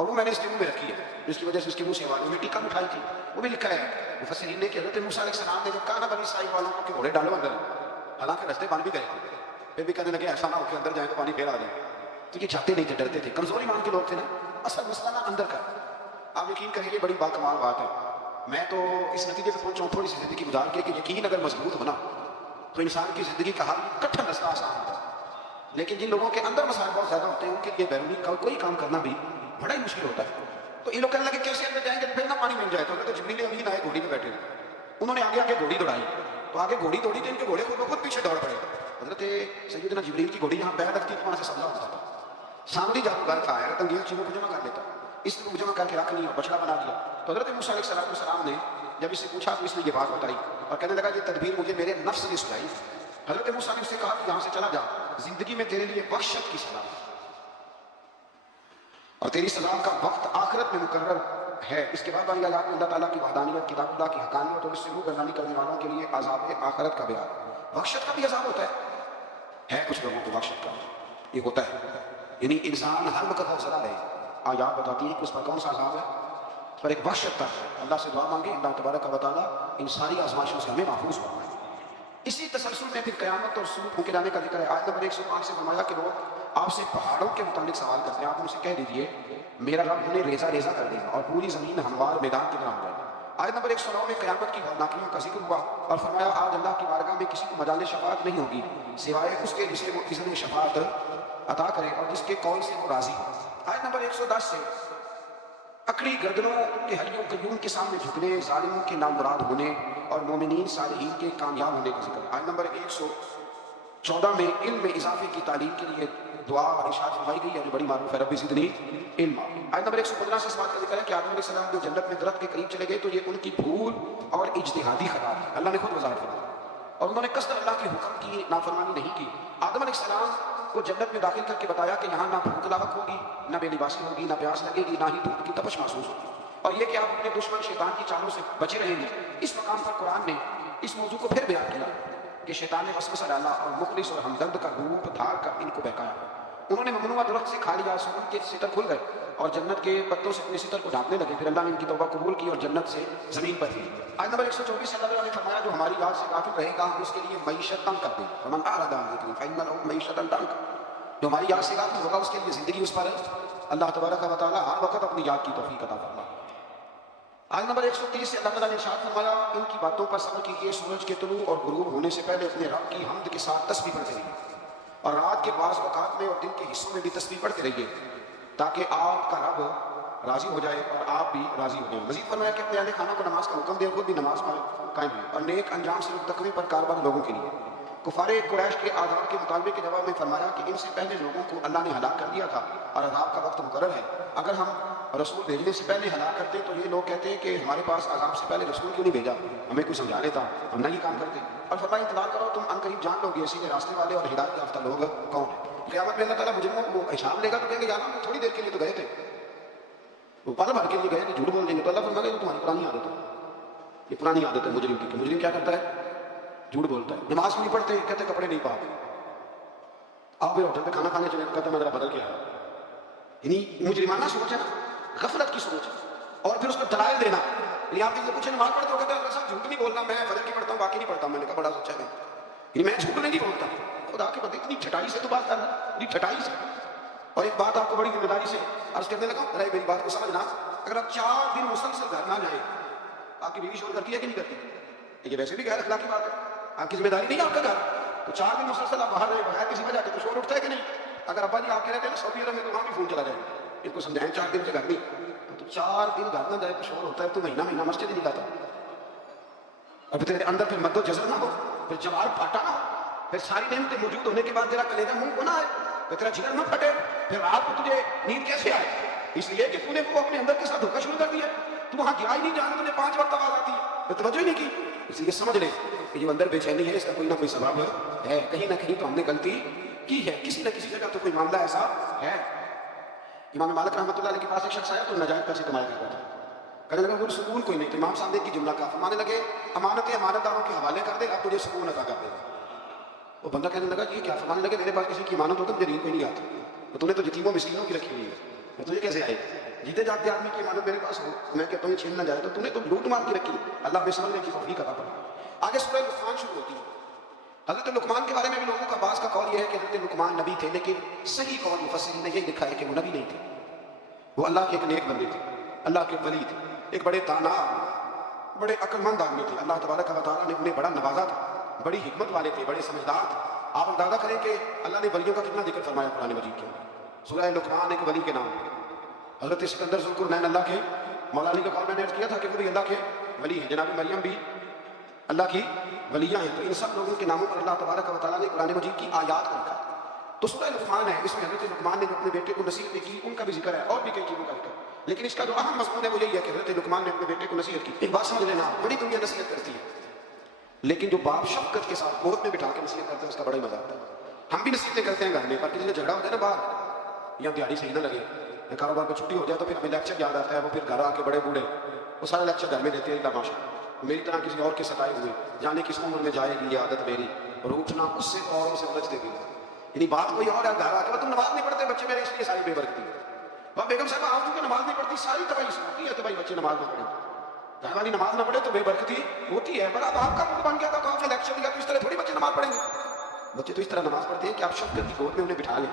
اور وہ میں نے اس کے منہ میں رکھی ہے، جس کی وجہ سے اس کے منہ سے آواز مٹی کم اٹھائی تھی، وہ بھی لکھا ہے مفسرین نے کہ حضرت موسیٰ علیہ السلام نے جب کہا نا بنی اسرائیل والوں کو کہ گھوڑے ڈالو اندر، حالانکہ رستے بن بھی گئے، پھر بھی کہنے لگے ایسا نہ ہو کہ اندر جائیں تو پانی پھر آ جائے، تو یہ چاہتے نہیں تھے، ڈرتے تھے، کمزور ایمان کے لوگ تھے نا۔ اصل مسئلہ نا اندر کا، آپ یقین کریں یہ بڑی باکمال بات ہے۔ میں تو اس نتیجے پہ پہنچا ہوں تھوڑی سی زندگی گزار کے کہ یقین اگر مضبوط ہونا تو انسان کی زندگی کا حل کٹھن رستہ آسان ہوتا ہے، لیکن جن لوگوں کے اندر مسائل بہت زیادہ ہوتے ہیں ان کے لیے بیرونی کوئی کام کرنا بھی بڑا ہی مشکل ہوتا ہے۔ تو یہ لوگ کہنے لگے کیسے اندر جائیں گے پھر نہ پانی مل جائے، تو حضرت جبریل امین آئے گھوڑی پہ بیٹھے ہوئے، انہوں نے آگے آگے گھوڑی دوڑائی، تو آگے گھوڑی دوڑی تو ان کے گھوڑے خود بخود پیچھے دوڑ پڑے۔ حضرت سیدنا جبریل کی گھوڑی یہاں پیر رکھتی تو وہاں سے سبزہ ہوتا تھا، سامنے جادوگر تھا ہے انگیز چیزوں کو جمع کر لیتا، اس کو جمع کر کے رکھ لیا اور بچڑا بنا دیا۔ تو حضرت موسیٰ علیہ السلام نے جب اس سے پوچھا تو اس نے یہ بات بتائی اور کہنے لگا یہ تدبیر مجھے میرے نفس نے سنائی۔ حضرت موسیٰ نے اس سے کہا کہ یہاں سے چلا جا، زندگی میں تیرے لیے بخشت کی سزا اور تیری سزا کا وقت آخرت میں مقرر ہے۔ اس کے بعد والی آیات میں اللہ تعالیٰ کی وحدانیت، کتاب اللہ کی حقانیت اور اس سے روگردانی کرنے والوں کے لیے عذاب آخرت کا بیان۔ بخشت کا بھی عذاب ہوتا ہے کچھ لوگوں کو بخشت کا یہ ہوتا ہے، یعنی انسان ہر وقت حوصلہ رہے۔ آیات بتاتی ہے کہ اس پر کون سا عذاب ہے، اس پر ایک بخشت تک ہے۔ اللہ سے دعا مانگے اللہ تبارک و تعالیٰ ان ساری آزمائشوں سے ہمیں محفوظ فرمائے۔ اسی تسلسل میں پھر قیامت اور سور پھونکے جانے کا ذکر ہے۔ آیت نمبر 105 سے فرمایا کہ لوگ آپ سے پہاڑوں کے متعلق سوال کرتے ہیں، آپ ان سے کہہ دیجئے میرا رب انہیں ریزہ ریزہ کر دے گا اور پوری زمین ہموار میدان کی طرح ہو جائے گی۔ آیت نمبر 109 میں قیامت کی ہولناکیوں کا ذکر ہوا اور فرمایا آج اللہ کی بارگاہ میں کسی کو مجال شفاعت نہیں ہوگی سوائے اس کے جس سے وہ اذن شفاعت عطا کرے اور جس کے قول سے وہ راضی ہو۔ آیت نمبر 110 سے اکڑی گردنوں کے حیوں قیوم کے سامنے جھکنے، ظالموں کے نامراد ہونے اور مومنین صالحین کے کامیاب ہونے کا ذکر۔ آیت نمبر 114 میں علم میں اضافے کی تعلیم کے لیے دعا اور ارشاد فرمائی گئی ہے جو بڑی معروف ہے، رب زدنی علما۔ آیت نمبر 115 سے اس بات کا ذکر ہے کہ آدم علیہ السلام جو جنت میں درخت کے قریب چلے گئے تو یہ ان کی بھول اور اجتہادی خطا ہے، اللہ نے خود وضاحت فرمائی، اور انہوں نے قصد اللہ کے حکم کی نافرمانی نہیں کی۔ آدم علیہ السلام کو جنت میں داخل کر کے بتایا کہ یہاں نہ بھوک لاحق ہوگی، نہ بے لباسی ہوگی، نہ پیاس لگے گی، نہ ہی دھوپ کی تپش محسوس ہوگی، اور یہ کہ آپ اپنے دشمن شیطان کی چالوں سے بچے رہیں گے۔ اس مقام پر قرآن نے اس موضوع کو پھر بیان کیا کہ شیطان نے وسوسہ ڈالا اور مخلص اور ہمدرد کا روپ دھار کر ان کو بہکایا۔ انہوں نے ممنوع درخت سے کھا لیا، سو ان کے ستر کھل گئے اور جنت کے پتوں سے اپنے ستر کو ڈھانپنے لگے، پھر اللہ نے ان کی توبہ قبول کی اور جنت سے زمین پر دی۔ آیت نمبر 124 سے اللہ تعالیٰ نے فرمایا جو ہماری یاد سے غافل رہے گا ہم اس کے لیے معیشت تنگ کر دیں، فمن اعرض عن ذکری فإن له معیشة ضنکا، جو ہماری یاد سے غافل ہوگا اس کے لیے زندگی اس پر اللہ تبارک و تعالیٰ ہر وقت اپنی یاد کی توفیق عطا فرمائے۔ آیت نمبر 130 سے اللہ تعالیٰ نے ارشاد فرمایا ان کی باتوں پر صبر کیجیے، سورج کے طلوع اور غروب ہونے سے پہلے اپنے رب کی حمد کے ساتھ تسبیح پڑھتے رہیے اور رات کے بعض اوقات میں اور دن کے حصوں میں بھی تسبیح پڑھتے رہیے تاکہ آپ کا رب راضی ہو جائے اور آپ بھی راضی ہو جائیں۔ مزید فرمایا کہ اپنے اہل خانہ کو نماز کا حکم دے، خود بھی نماز پر قائم ہے اور نیک انجام سے تقوی پر کاربند لوگوں کے لیے۔ کفار قریش کے آزاد کے مطالبے کے جواب میں فرمایا کہ ان سے پہلے لوگوں کو اللہ نے ہلاک کر دیا تھا اور عذاب کا وقت مقرر ہے، اگر ہم رسول بھیجنے سے پہلے ہلاک کرتے تو یہ لوگ کہتے ہیں کہ ہمارے پاس عذاب سے پہلے رسول کیوں نہیں بھیجا، ہمیں کوئی سمجھا لیتا، ہم نہیں کام کرتے۔ اور فرمایا انتظار کرو تم ان قریب جان لو گے سیدھے راستے والے اور ہدایت یافتہ لوگ کون ہیں۔ قیامت میں اللہ تعالیٰ مجرموں کو حساب لے گا تو کہیں گے یار ہم تھوڑی دیر کے لیے تو گئے تھے، وہ پل بھر کے لیے گئے کہ جھوٹ بول دیں گے، تو اللہ فرمائے گا تمہاری پرانی عادت ہے، یہ پرانی عادت ہے مجرم کی کہ مجرم کیا کرتا ہے، جھوٹ بولتا ہے، نماز نہیں پڑھتے کہتے کپڑے نہیں پاک، آپ بھی ہوٹل پہ کھانا کھانے چلے کہتے میں ذرا بدل کے آیا، یعنی مجرمانہ سوچ ہے نا، غفلت کی سوچ ہے، اور پھر اس کو دلائل دینا، یعنی آپ سے پوچھے نماز پڑھتے ہو کہتے ہیں صاحب جھوٹ نہیں بولنا، میں فجر کی پڑھتا ہوں باقی نہیں پڑھتا، میں نے کہا بڑا سچا ہے، یعنی میں جھوٹ نہیں بولتا، خدا کے بندے اتنی چھٹائی سے تو بات کر رہا ہے، اتنی چھٹائی سے۔ اور ایک بات آپ کو بڑی ذمہ داری سے عرض کرنے لگا، ذرا میری بات کو سمجھنا، اگر آپ 4 دن مسلسل گھر نہ جائیں، آپ کی بیوی شور کرتی ہے کہ نہیں کرتی، یہ ویسے بھی غیر اخلاقی بات ہے، آپ کی ذمہ داری نہیں ہے آپ کا گھر، تو 4 دن مسلسل آپ باہر رہے بغیر کسی وجہ کے تو شور اٹھتا ہے کہ نہیں، اگر ابا جی آپ کہہ رہے ہیں نا سعودی عرب میں تو وہاں بھی فون چلا جائے گا، ان کو سمجھائیں 4 دن سے گھر نہیں، تو 4 دن گھر نہ جائے تو شور ہوتا ہے، تو مہینہ مہینہ مسجد نہیں جاتا، اور پھر تیرے اندر پھر مد و جزر نہ ہو، پھر جوار پھاٹا نہ ہو، پھر ساری نعمتیں موجود ہونے کے بعد تیرا کلیجہ منہ کو نہ آئے، پھر تیرا جگر نہ پھٹے، پھر رات کو تجھے نیند کیسے آئے، اس لیے کہ تو نے وہ اپنے اندر کے ساتھ دھوکہ شروع کر دیا، تو وہاں گیا ہی نہیں جہاں تجھے 5 وقت آواز آتی ہے، تو توجہ ہی نہیں کی، اس لیے سمجھ لیں کہ جو اندر بے چینی ہے اس کا کوئی نہ کوئی سبب ہے، کہیں نہ کہیں تو ہم نے غلطی کی ہے، کسی نہ کسی جگہ تو کوئی معاملہ ایسا ہے۔ امام مالک رحمۃ اللہ علیہ کے پاس ایک شخص آیا تو ناجائز پیسے کمایا کرتا تھا، کہنے لگا وہ سکون کوئی نہیں، تو امام صاحب نے کی جملہ کہا، فرمانے لگے امانتیں امانت داروں کے حوالے کر دے، اب تجھے سکون عطا کر دے گا۔ وہ بندہ کہنے لگا یہ کیا، فرمانے لگے میرے پاس کسی کی امانت ہوتا مجھے نیند کوئی نہیں آتی، تو نے تو یتیموں مسکینوں کی رکھی ہوئی ہے، کہ تجھے کیسے آئے؟ جیتے جاگتے آدمی کی مدد میرے پاس ہو، میں کہتا ہوں چھین نہ جائے، تو تم نے تو لوٹ مار کی رکھی، اللہ بے سمجھنے کی توفیق عطا فرمائے۔ آگے سورہ لقمان شروع ہوتی ہے۔ حضرت لقمان کے بارے میں بھی لوگوں کا بعض کا قول یہ ہے کہ حضرت لقمان نبی تھے، لیکن صحیح قول مفسرین نے یہ لکھا ہے کہ وہ نبی نہیں تھے، وہ اللہ کے ایک نیک بندے تھے، اللہ کے ولی تھے، ایک بڑے دانا، بڑے عقل مند آدمی تھے۔ اللہ تبارک و تعالیٰ نے انہیں بڑا نوازا تھا، بڑی حکمت والے تھے، بڑے سمجھدار تھے۔ آپ اندازہ کریں کہ اللہ نے ولیوں کا کتنا ذکر فرمایا قرآن مجید کے اندر۔ سورہ لقمان ایک ولی کے نام، حضرت سکندر ذوالقرنین اللہ کے، مولا علی کا قول میں نے عرض کیا تھا کہ وہ بھی اللہ کے ولی ہیں، جناب مریم بھی اللہ کی ولیہ ہیں۔ تو ان سب لوگوں کے ناموں پر اللہ تبارک و تعالیٰ نے قرآن مجید کی آیات کو لکھا۔ تو سورہ لقمان ہے، اس میں حضرت لقمان نے جو اپنے بیٹے کو نصیحت کی ان کا بھی ذکر ہے، اور بھی کئی چیزوں کا ذکر ہے، لیکن اس کا جو اہم مضمون ہے وہ یہی ہے کہ حضرت لقمان نے اپنے بیٹے کو نصیحت کی۔ ایک بات سمجھ لینا، بڑی دنیا نصیحت کرتی ہے، لیکن جو باپ شفقت کے ساتھ گود میں بٹھا کے نصیحت کرتے ہیں اس کا بڑا ہی مزہ آتا ہے۔ ہم بھی نصیحتیں کرتے ہیں گھر میں، پر کسی سے جھگڑا ہوتا ہے نا باہر، یا دیہڑی صحیح نہ لگے، یا کاروبار کو چھٹی ہو جائے تو پھر ہمیں لیکچر یاد آتا ہے، وہ پھر گھر آ کے بڑے بوڑھے وہ سارا لیکچر گھر میں دیتے ہیں، اللہ ماشاء میری طرح کسی اور کے ستائے ہوئے، جانے کس عمر میں جائے گی یہ عادت میری، اور اٹھنا اس سے اوروں سے الجھ دے گی، یعنی بات کوئی اور ہے، گھر آ کے تم نماز نہیں پڑھتے بچے میرے، اس لیے ساری بے برکتی ہے۔ وہ بیگم صاحب آپ کیونکہ نماز نہیں پڑھتی، ساری تباہی سنتی ہے، تباہی بچے نماز نہ پڑھیں، گھر والی نماز نہ پڑھے تو بے برکتی ہوتی ہے۔ پر اب آپ کا موڈ بن گیا تھا کون سا لیکچر دیا، تو اس طرح تھوڑی بچے نماز پڑھیں گے۔ بچے تو اس طرح نماز پڑھتے ہیں کہ آپ شفقت کی گود میں انہیں بٹھا لیں،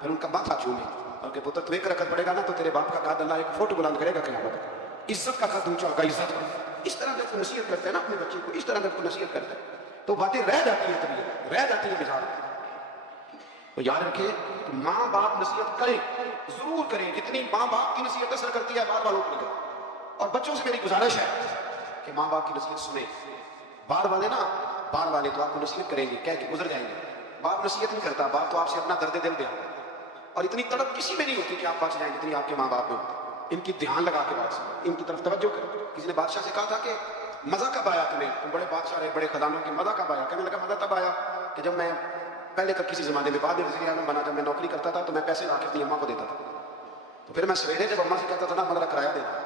پھر ان کا ماتھا چومیں، اور کہ پتر تو ایک رکعت پڑے گا نا تو تیرے باپ کا قد اللہ ایک فوٹو بلند کرے گا قیامت، عزت کا قد اونچا ہوگا، عزت کا۔ اس طرح جب کوئی نصیحت کرتے ہیں نا اپنے بچے کو، اس طرح جب کوئی نصیحت کرتا ہے تو باتیں رہ جاتی ہیں، طبیعت رہ جاتی ہے مثال۔ تو یاد رکھیں ماں باپ نصیحت کریں، ضرور کریں، جتنی ماں باپ کی نصیحت اثر کرتی ہے بعد والوں کو نہیں۔ اور بچوں سے میری گزارش ہے کہ ماں باپ کی نصیحت سنیں۔ بعد والے نا، بعد والے تو آپ کو نصیحت کریں گے، کہہ کے گزر جائیں گے، باپ نصیحت نہیں کرتا، باپ تو آپ سے اپنا درد دل بیان کرتا ہے، اور اتنی تڑپ کسی میں نہیں ہوتی کہ آپ بچ جائیں جتنی آپ کے ماں باپ میں ہوتی۔ ان کی دھیان لگا کے بات سنیں، ان کی طرف توجہ کریں۔ کسی نے بادشاہ سے کہا تھا کہ مزہ کب آیا تمہیں، تم بڑے بادشاہ رہے، بڑے خزانوں کے، مزہ کب آیا؟ کہنے لگا مزہ تب آیا کہ جب میں پہلے تک کسی زمانے میں، بعد میں وزیر اعظم بنا، جب میں نوکری کرتا تھا تو میں پیسے لا کے اپنی اماں کو دیتا تھا، تو پھر میں سویرے جب اماں سے کہتا تھا نا مدرا کرایہ دیتا،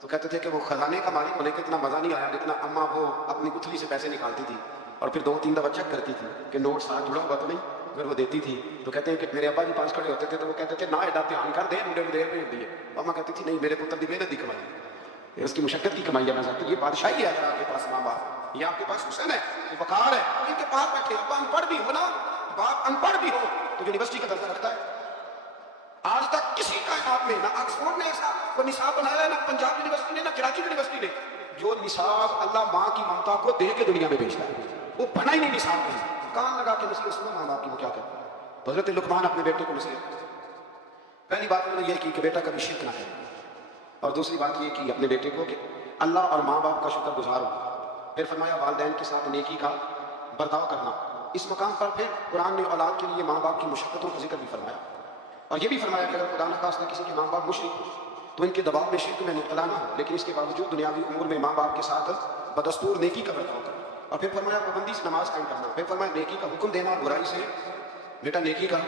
تو کہتے تھے کہ وہ خزانے کا مالک ہونے کا اتنا مزہ نہیں آیا جتنا اماں وہ اپنی گٹھلی سے پیسے نکالتی تھی اور پھر 2-3 دفعہ چیک کرتی تھی کہ نوٹ ساتھ جڑا ہوا تو نہیں، اگر وہ دیتی تھی تو کہتے ہیں کہ میرے ابا جی پاس کھڑے ہوتے تھے تو وہ کہتے تھے نہ ایڈا دھیان کر دے مڈے دیر میں ہوتی ہے، اماں کہتی تھی نہیں میرے پتر کی محنت کی کمائی، اس کی مشقت کی کمائی ہے، میں چاہتی ہوں یہ بادشاہی ہے اگر آپ کے پاس ماں باپ، یہ آپ کے پاس حسن ہے، یہ وقار ہے، ان کے پاس بیٹھے، ابا ان پڑھ بھی ہو نا، باپ ان پڑھ بھی ہو تو یونیورسٹی کا درجہ رکھتا ہے۔ آج تک کسی کائنات میں نہ آکسفورڈ نے ایسا کوئی نصاب بنایا ہے، نہ پنجاب یونیورسٹی نے، نہ کراچی یونیورسٹی نے، جو نصاب اللہ ماں کی ممتا کو دے کے دنیا میں بھیجتا ہے، وہ بنا ہی نہیں نصاب نہیں۔ کان لگا کے نصیحت سنو ماں باپ کی، وہ کیا کرتا ہے۔ تو حضرت لقمان اپنے بیٹے کو نصیحت کرتے، پہلی بات انہوں نے یہ کی کہ بیٹا کبھی شرک نہ کرے، اور دوسری بات یہ کی اپنے بیٹے کو کہ اللہ اور ماں باپ کا شکر گزار ہو، پھر فرمایا والدین کے ساتھ نیکی کا برتاؤ کرنا۔ اس مقام پر پھر قرآن نے اولاد کے لیے ماں باپ کی مشقتوں کا ذکر بھی فرمایا، اور یہ بھی فرمایا کہ اگر خدا نخواستہ کسی کے ماں باپ مشرک ہو تو ان کے دباؤ میں شرک میں مبتلا نہ ہو، لیکن اس کے باوجود دنیاوی امور میں ماں باپ کے ساتھ بدستور نیکی کا برتاؤ کرنا، اور پھر فرمایا پابندی سے نماز قائم کرنا، پھر فرمایا نیکی کا حکم دینا اور برائی سے بیٹا نیکی کا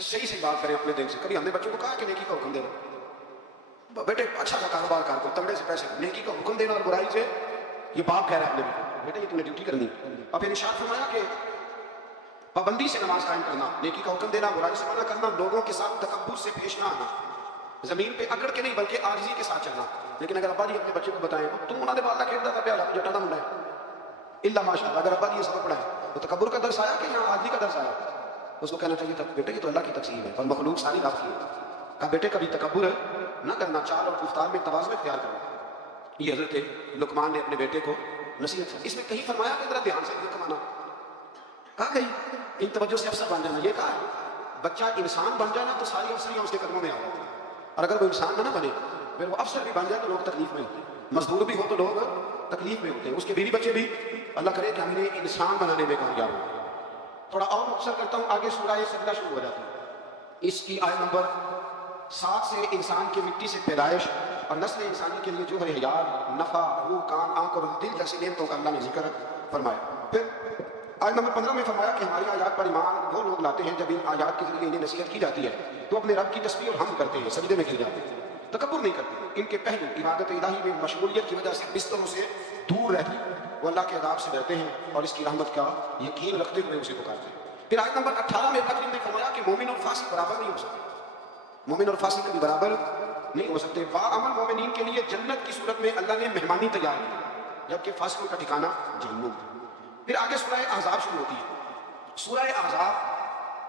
صحیح سے بات کریں اپنے دل سے۔ کبھی ہم نے بچوں کو کہا کہ نیکی کا حکم دینا، بیٹے اچھا سا کاروبار کر کو تگڑے سے پیسے، نیکی کا حکم دینا اور برائی سے، یہ باپ کہہ رہا ہے اپنے بیٹے یہ تم نے ڈیوٹی کرنی، اور پھر ارشاد فرمایا کہ پابندی سے نماز قائم کرنا، نیکی کا حکم دینا، برائی سے منع کرنا، لوگوں کے ساتھ تکبر سے پیش نہ آنا، زمین پہ اکڑ کے نہیں بلکہ عاجزی کے ساتھ چلنا۔ لیکن اگر ابا جی اپنے بچے کو بتائیں تم انہوں نے باللہ کھیلتا تھا پیالہ جٹانا منڈا ہے اللہ ماشاء اللہ، اگر ابا جی یہ سبق پڑھائیں تو تکبر کا درس آیا کہ یہاں عاجزی کا درس آیا؟ اس کو کہنا چاہیے تھا بیٹے یہ تو اللہ کی تقسیم ہے اور مخلوق ساری آپ کی ہے، کہا بیٹے کبھی تکبر نہ کرنا، چال اور گفتار میں تواضع اختیار کرنا۔ یہ حضرت لقمان نے اپنے بیٹے کو نصیحت کی۔ اس میں کہیں فرمایا کہ ذرا دھیان سے کمانا، کہا کہیں ان توجہ سے افسر بن جانا، یہ کہا ہے بچہ انسان بن جائے نا تو ساری افسریاں اس کے قدموں میں آ جاتی ہیں، اور اگر وہ انسان نہ بنے پھر وہ افسر بھی بن جائے تو لوگ تکلیف میں ہوتے ہیں، مزدور بھی ہو تو لوگ تکلیف میں ہوتے ہیں، اس کے بیوی بچے بھی اللہ کرے کہ ہم انہیں انسان بنانے میں کامیاب ہوں۔ تھوڑا اور مختصر کرتا ہوں، آگے سورہ سجدہ شروع ہو جاتی ہے، اس کی آیت نمبر 7 سے انسان کی مٹی سے پیدائش اور نسل انسانی کے لیے جو ہے حیات، نفع، روح، کان، آنکھ اور دل جیسی نعمتوں کا اللہ نے ذکر فرمایا۔ پھر آیت نمبر 15 میں فرمایا کہ ہماری آیات پر ایمان وہ لوگ لاتے ہیں جب ان آیات کے ذریعے انہیں نصیحت کی جاتی ہے تو اپنے رب کی تسبیح اور حمد کرتے ہیں، سجدے میں گر جاتے ہیں، تکبر نہیں کرتے، ان کے پہلو عبادت الہی میں مشغولیت کی وجہ سے بستروں سے دور رہتے ہیں، وہ اللہ کے عذاب سے ڈرتے ہیں اور اس کی رحمت کا یقین رکھتے ہوئے اسے پکارتے ہیں۔ پھر آیت نمبر 18 میں اللہ کریم نے فرمایا کہ مومن اور فاسق برابر نہیں ہو سکتے، مومن اور فاسق کبھی برابر نہیں ہو سکتے. باعمل مومنین کے لیے جنت کی صورت میں اللہ نے مہمانی تیار کی, جبکہ فاسقوں کا ٹھکانہ جہنم. پھر آگے سورہ احزاب شروع ہوتی ہے. سورہ احزاب,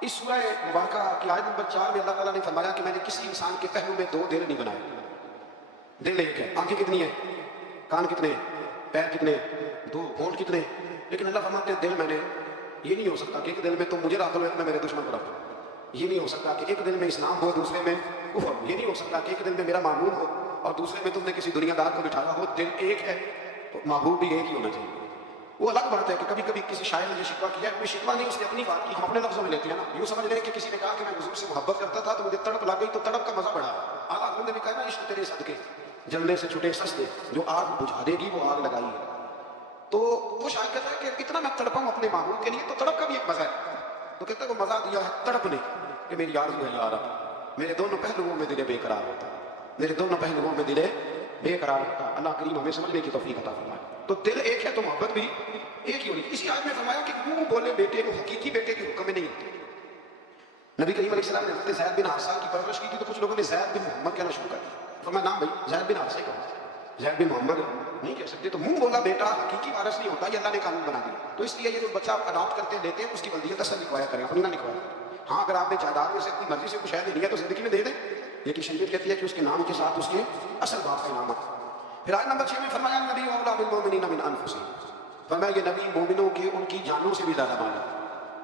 اس سورہ مبارکہ کی آیت نمبر 4 میں اللہ تعالیٰ نے فرمایا کہ میں نے کسی انسان کے پہلو میں 2 دل نہیں بنائے. دل ایک ہے, آنکھیں کتنی ہیں, کان کتنے, پیر کتنے, 2 ہونٹ کتنے, لیکن اللہ فرماتے ہیں دل میں نے, یہ نہیں ہو سکتا کہ ایک دل میں تم مجھے داخل ہو, میں میرے دشمن کو رکھوں. یہ نہیں ہو سکتا کہ ایک دل میں اسلام ہو, دوسرے میں کفر. یہ نہیں ہو سکتا کہ ایک دل میں میرا معبود ہو اور دوسرے میں تم نے کسی دنیا دار کو بٹھایا ہو. دل ایک ہے تو معبود بھی ایک ہی ہونا چاہیے. وہ الگ بات ہے کہ کبھی کبھی کسی شاعر نے یہ شکوہ کیا, کوئی شکوہ نہیں, اس نے اپنی بات کی, ہم اپنے لفظوں میں لیتے ہیں نا. یوں سمجھ لیں کہ کسی نے کہا کہ میں حضور سے محبت کرتا تھا تو مجھے تڑپ لگ گئی تو تڑپ کا مزہ بڑھا. اعلیٰ حضرت نے بھی کہا نا, عشق تیرے صدقے جلنے سے چھٹے سستے, جو آگ بجھا دے گی وہ آگ لگائی ہے. تو وہ شاعر کہتا ہے کہ اتنا میں تڑپا ہوں اپنے معبود کے لیے, تو تڑپ کا بھی ایک مزہ ہے. تو کہتا ہے وہ مزہ دیا ہے تڑپ نے کہ میری آرزو ہے یارا, میرے دونوں پہلوؤں میں دل بے قرار ہوتا, میرے دونوں پہلوؤں میں دل بے قرار ہوتا. اللہ کریم ہمیں سمجھنے کی توفیق عطا فرمائے. تو دل ایک ہے تو محبت بھی ایک ہی ہونی. اسی آیت میں فرمایا کہ منہ بولے بیٹے کو حقیقی بیٹے کے حکم میں نہیں ہوتے. نبی کریم علیہ السلام نے حضرت زید بن حارثہ کی پرورش کی تھی تو کچھ لوگوں نے زید بن محمد کہنا شروع کر دیا. فرمایا نام بھائی زید بن حارثہ کہو, زید بن محمد نہیں کہہ سکتے. تو منہ بولا بیٹا حقیقی وارث نہیں ہوتا, یہ اللہ نے قانون بنا دیا. تو اس لیے یہ جو بچہ آپ اڈاپٹ کرتے لیتے ہیں اس کی بلدیت اصل لکھوایا کریں, اپنی نہ لکھوایا. ہاں اگر آپ نے جائیداد میں سے اپنی مرضی سے کچھ ہے دینی ہے تو زندگی میں دے دیں, لیکن شریعت کہتی ہے کہ اس کے نام کے ساتھ اس کے اصل باپ کا نام ہے. پھر آیت نمبر 6 میں فرمایا نبی اولا بالمؤمنین من انفسہم, فرمایا یہ نبی مومنوں کے ان کی جانوں سے بھی زیادہ مانا.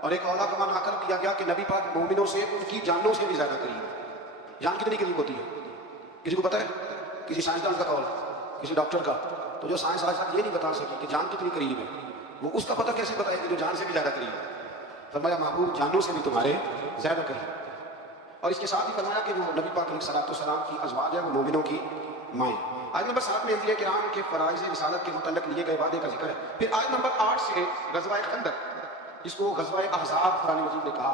اور ایک اولا کا معنی کر دیا گیا کہ نبی پاک مومنوں سے ان کی جانوں سے بھی زیادہ قریب ہے. جان کتنی قریب ہوتی ہے کسی کو پتہ ہے؟ کسی سائنسدان کا قول, کسی ڈاکٹر کا. تو جو سائنس آج تک یہ نہیں بتا سکی کہ جان کتنی قریب ہے, وہ اس کا پتہ کیسے بتائے کہ جو جان سے بھی زیادہ قریب ہے. فرمایا محبوب جانوں سے بھی تمہارے زیادہ قریب. اور اس کے ساتھ ہی فرمایا کہ جو نبی پاک علیہ السلام کی ازواج ہے وہ مومنوں کی مائیں. آیت نمبر 7 میں انبیاء کرام کے فرائض رسالت کے متعلق لیے گئے وعدے کا ذکر ہے. پھر آیت نمبر 8 سے غزوہ خندق, جس کو غزوہ احزاب قرآن مجید نے کہا,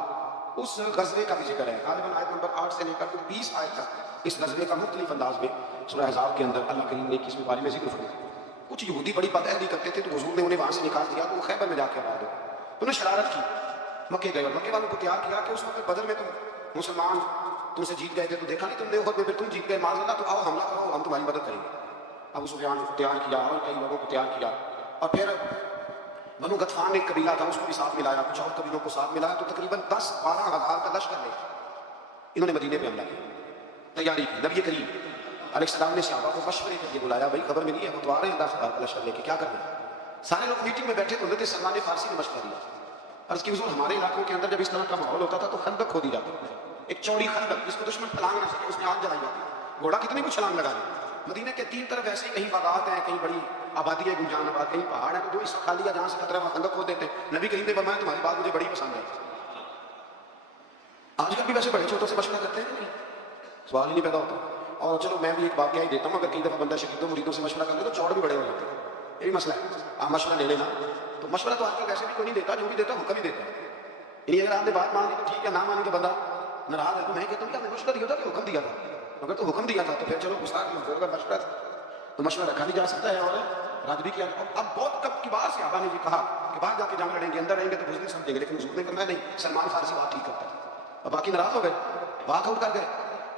اس غزوے کا بھی ذکر ہے. غالباً آیت نمبر 8 سے لے کر 20 آیت تک اس غزوے کا مختلف انداز میں سورہ احزاب کے اندر اللہ کریم نے اس بارے میں ذکر فرمایا. کچھ یہودی بڑی بدعہدی کرتے تھے تو حضور نے انہیں وہاں سے نکال دیا, تو وہ خیبر میں جا کے آباد ہو. انہوں نے شرارت کی, مکے گئے اور مکے والوں کو تیار کیا کہ اس وقت بدر میں تم مسلمان تم سے جیت گئے تھے, تو دیکھا نہیں تم نے احد میں, پھر تم جیت گئے معاذ اللہ, تو آؤ حملہ کرو, ہم تمہاری مدد کریں گے. ابو سفیان کو تیار کیا اور کئی لوگوں کو تیار کیا, اور پھر بنو غطفان ایک قبیلہ تھا اس کو بھی ساتھ ملایا, کچھ اور قبیلوں کو ساتھ ملایا, تو تقریباً 10-12 ہزار کا لشکر لے انہوں نے مدینے پہ حملہ کیا, تیاری کی. نبی کریم علیہ السلام نے صحابہ کو مشورے کے لیے بلایا, بھائی خبر ملی ہے وہ تو آ رہے ہیں 10 ہزار کا لشکر لے کے, کیا کرنا ہے؟ سارے لوگ میٹنگ میں بیٹھے تو حضرت سلمان فارسی نے مشورہ دیا. عرض کی حضور ہمارے علاقوں کے اندر جب اس طرح کا ماحول ہوتا تھا تو خندق کھودی جاتی, ایک چوڑی خندق جس کو دشمن پھلانگ نہ سکے, اس میں آگ جلائی جاتی. گھوڑا کتنے کو چھلانگ لگا رہے. مدینہ کے 3 طرف ایسے کہیں باغات ہیں, کہیں بڑی آبادی ہے, گلجان آباد, کہیں پہاڑ ہے, تو جو اس وقت خالی ہے جہاں سے خطرہ ہے خندق کھود دیتے ہیں. نبی کریم نے فرمایا تمہاری بات مجھے بڑی پسند ہے. آج کل بھی ویسے بڑے چھوٹوں سے مشورہ کرتے ہیں, سوال ہی نہیں پیدا ہوتا. اور چلو میں بھی ایک واقعہ ہی دیتا ہوں, اگر کئی دفعہ بندہ شکیدوں مریدوں سے مشورہ کر لے تو چوڑ بھی بڑے ہو جاتے ہیں. یہی مسئلہ ہے, آپ مشورہ لے لینا. تو مشورہ تو آج کل ویسے بھی کوئی نہیں دیتا, جو بھی دیتا حکم ہی دیتا ہے. یعنی اگر آپ نے بات مان لی تو ٹھیک ہے, نہ مانی تو بندہ ناراض ہے. تو میں کہتا ہوں کہ آپ نے مشورہ دیا تھا کہ حکم دیا تھا؟ اگر تو حکم دیا تھا تو پھر چلو گستاخ نہیں, اگر مشورہ تھا تو مشورہ رکھا نہیں جا سکتا ہے اور رد بھی کیا. اب بہت کب کی بار صحابہ نے یہ کہا کہ باہر جا کے جنگ لڑیں گے, اندر رہیں گے تو بزنس سمجھیں گے, لیکن حضور نے کہا میں نہیں, سلمان فارسی بات ٹھیک کرتا ہے. اب باقی ناراض ہو گئے, بات آؤٹ کر گئے.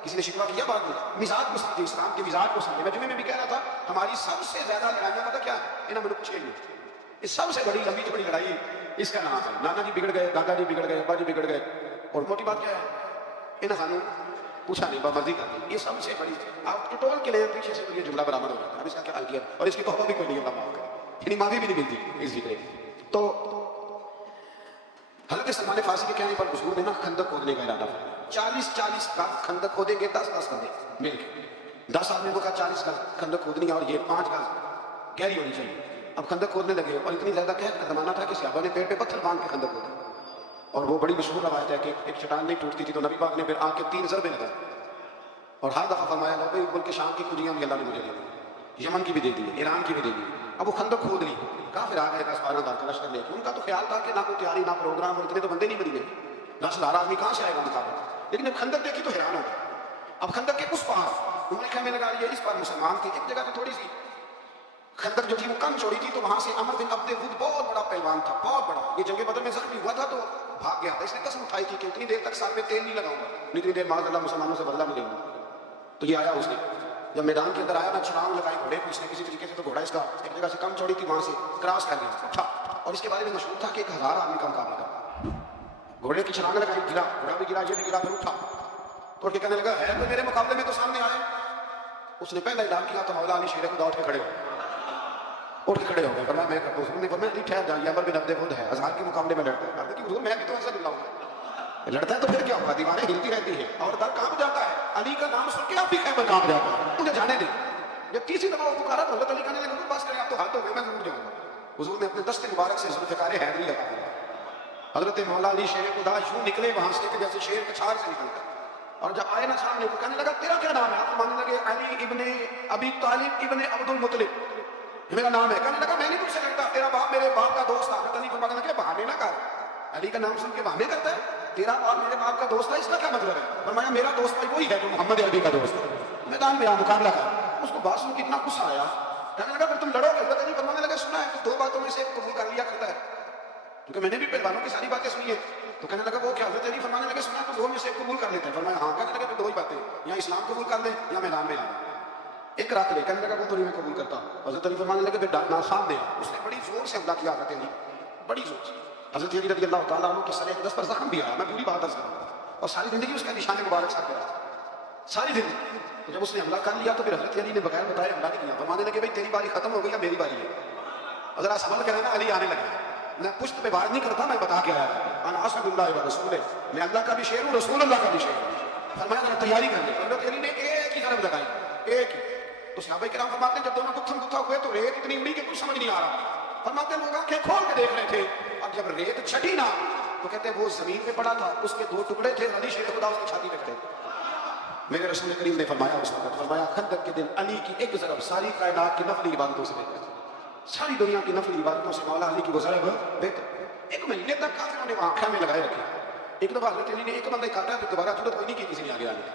کسی نے شکوہ کیا بعد میں, مزاج کو سمجھے, اسلام کے مزاج کو سمجھے. میں جمعے میں بھی کہہ رہا تھا ہماری سب سے زیادہ لڑائیاں پتہ کیا ہے, انہوں نے پوچھے نہیں, اس سب سے بڑی لمبی چوڑی لڑائی اس کا نام ہے نانا جی بگڑ گئے, دادا جی بگڑ گئے, ابا جی بگڑ گئے. اور موٹی بات کیا ہے, انہیں سانو پوچھا نہیں, بامرضی کر دی. یہ سب سے بڑی, آپ ٹٹول کے لئے پیچھے سے یہ جملہ برآمد ہو جاتا ہے, اب اس کا کیا حل کیا, اور اس کی توبہ بھی کوئی نہیں, اللہ معاف کرے, یعنی معافی بھی نہیں ملتی اس ذکر. تو حضرت سلمان فارسی کے کہنے پر حضور نے نا خندق کھودنے کا ارادہ فرمایا. 40 گز خندق کھودیں گے, 10 کندھے مل کے. 10 آدمیوں کو کہا 40 گز خندق کھودنی ہے, اور یہ 5 گز گہری ہونی چاہیے. اب خندق کھودنے لگے, اور اتنی زیادہ قحط کا زمانہ تھا کہ صحابہ نے پیڑ پہ پتھر باندھ کے خندق کھودا. اور وہ بڑی مشہور روایت ہے کہ ایک چٹان نہیں ٹوٹتی تھی, تو نبی پاک نے پھر آ کے 3 ضربے لگائے, اور ہر دفعہ فرمایا لو ملک شام کی کنجیاں بھی اللہ نے مجھے دے دی, یمن کی بھی دے دی, ایران کی بھی دے دی. اب وہ خندق کھود لی, کافر آ گئے 10-12 ہزار کا لشکر لے کے. ان کا تو خیال تھا کہ نہ کوئی تیاری نہ پروگرام, اور اتنے تو بندے نہیں مدینے, 10,000 آدمی کہاں سے آئے گا مقابلہ. لیکن جب خندق دیکھی تو حیران ہو گئے. اب خندق کے اس پار انہوں نے خیمے لگا لیے, اس پار مسلمان تھے. ایک جگہ تو تھوڑی سی خندق جو تھی وہ کم چوڑی تھی, تو وہاں سے عمر بن عبد ود بہت بڑا پہلوان پہلوان تھا بہت بڑا, یہ جنگ بدر میں زخمی ہوا تھا تو بھاگ گیا تھا. اس نے قسم اٹھائی تھی کہ اتنی دیر تک سر میں تیل نہیں لگاؤں گا, اتنی دیر معاذ اللہ مسلمانوں سے بدلہ نہیں لوں گا. تو یہ آیا اس نے, جب میدان کے اندر آیا نا, چھلانگ لگائی گھوڑے کو اس نے کسی طریقے سے, تو گھوڑا اس کا ایک جگہ سے کم چوڑی تھی, وہاں سے کراس کر گیا اٹھا, اور اس کے بارے میں مشہور تھا کہ 1000 آدمی کا مقابلہ کرا. گھوڑے کی چھلانگ لگائی, گرا, گھوڑا بھی گرا, یہ بھی گرا, پھر اٹھا توڑ کے کہنے لگا ہے کوئی میرے مقابلے میں تو سامنے آئے. اس نے پہلا اعلان کیا تو مولا علی شیر خدا اٹھ کے کھڑے ہو گئے. فرمایا میں کرتا ہوں. نے فرمایا نہیں ٹھہر جا, یہ عمر بن عبد الود ہے, 1000 کے مقابلے میں لڑتا ہے. کہ حضور میں بھی تو ایسا نہیں لاؤں, لڑتا ہے تو پھر کیا ہوگا, دیواریں ہلتی رہتی ہیں اور در کانپ جاتا ہے. علی کا نام سن کے آپ بھی خیمہ کانپ جاتا ہے, مجھے جانے دیں. جب تیسری دفعہ وہ پکارا تو حضرت علی کہنے لگے بس کریں, آپ تو ہاتھ ہو گئے, میں ضرور جاؤں گا. حضور نے اپنے دست مبارک سے ذوالفقار حیدری لگا دیا. حضرت مولا علی شیر خدا یوں نکلے وہاں سے کہ جیسے شیر کچھار سے نکلتا. اور جب آئے نا سامنے کو, کہنے لگا تیرا کیا نام ہے؟ آپ ماننے لگے علی ابن ابی طالب ابن عبد المطلب, یہ میرا نام ہے. کہنے لگا میں نہیں مجھ سے لگتا, تیرا باپ میرے باپ کا دوست تھا. حضرت علی فرمانے لگے بہانے نہ کر, علی کا نام سن کے بہانے کرتا ہے, تیرا باپ میرے باپ کا دوست تھا, اس کا کیا مطلب ہے؟ فرمایا میرا دوست بھائی وہی ہے جو محمد عربی کا دوست ہے. میدان میں مقابلہ کر. اس کو بات سن کے اتنا غصہ آیا, کہنے لگا پھر تم لڑو گے؟ حضرت علی فرمانے لگے سنا ہے کہ 2 باتوں میں سے ایک قبول کر لیا کرتا ہے, کیونکہ میں نے بھی پہلوانوں کی ساری باتیں سنی ہیں. تو کہنے لگا وہ کیا؟ حضرت علی فرمانے لگے سنا تو 2 میں سے ایک قبول کر لیتے ہیں. فرمایا ہاں. کہنے لگے پھر 2 ہی باتیں, یا اسلام قبول کر لے یا میدان میں آنا, ایک رات لے. کہنے لگا وہ تو نہیں میں قبول کرتا. حضرت علی فرمانے لگے پھر ڈانٹنا ساتھ دے. اس نے بڑی زور سے حملہ کیا حضرت علی, بڑی زور سے. حضرت علی رضی اللہ تعالیٰ عنہ کے سر اقدس پر زخم بھی آیا, میں پوری بات کروں گا, اور ساری زندگی اس کا نشان مبارک ساتھ رہا, ساری زندگی. تو جب اس نے حملہ کر لیا تو پھر حضرت علی نے بغیر بتائے حملہ نہیں کیا. فرمانے لگے بھائی تیری باری ختم ہو گئی یا میری باری ہے؟ ذرا سنبھل کر نا, علی آنے لگا. میں پشت پہ وار نہیں کرتا, میں بتا کے آیا انا اسد اللہ و رسولہ, میں اللہ کا بھی شیر ہوں, رسول اللہ کا بھی شیر ہوں. فرمایا ذرا تیاری کر لیں. حضرت علی نے ایک ہی ضرب لگائی, ایک ہی. تو صحابہ کرام فرماتے ہیں جب دونوں گتھم گتھا ہوئے تو ریت اتنی اڑی کہ کچھ سمجھ نہیں آ رہا. فرماتے ہیں لوگ آنکھیں کھول کے دیکھ رہے تھے, اب جب ریت چھٹی نا تو کہتے ہیں وہ زمین پہ پڑا تھا, اس کے 2 ٹکڑے تھے, علی شیر خدا اس کی چھاتی پہ کھڑے. میرے رسول کریم نے فرمایا اس وقت, فرمایا خندق کے دن علی کی ایک ضرب ساری کائنات کی نفلی عبادتوں سے بہتر, ساری دنیا کی نفلی عبادتوں سے مولا علی کی وہ ضرب بہتر. 1 مہینے تک کافروں نے وہاں خیمے لگائے رکھے. ایک دفعہ حضرت علی نے ایک بندہ کاٹا, پھر دوبارہ ضرورت کوئی نہیں کی کسی نے آگے آنے کی,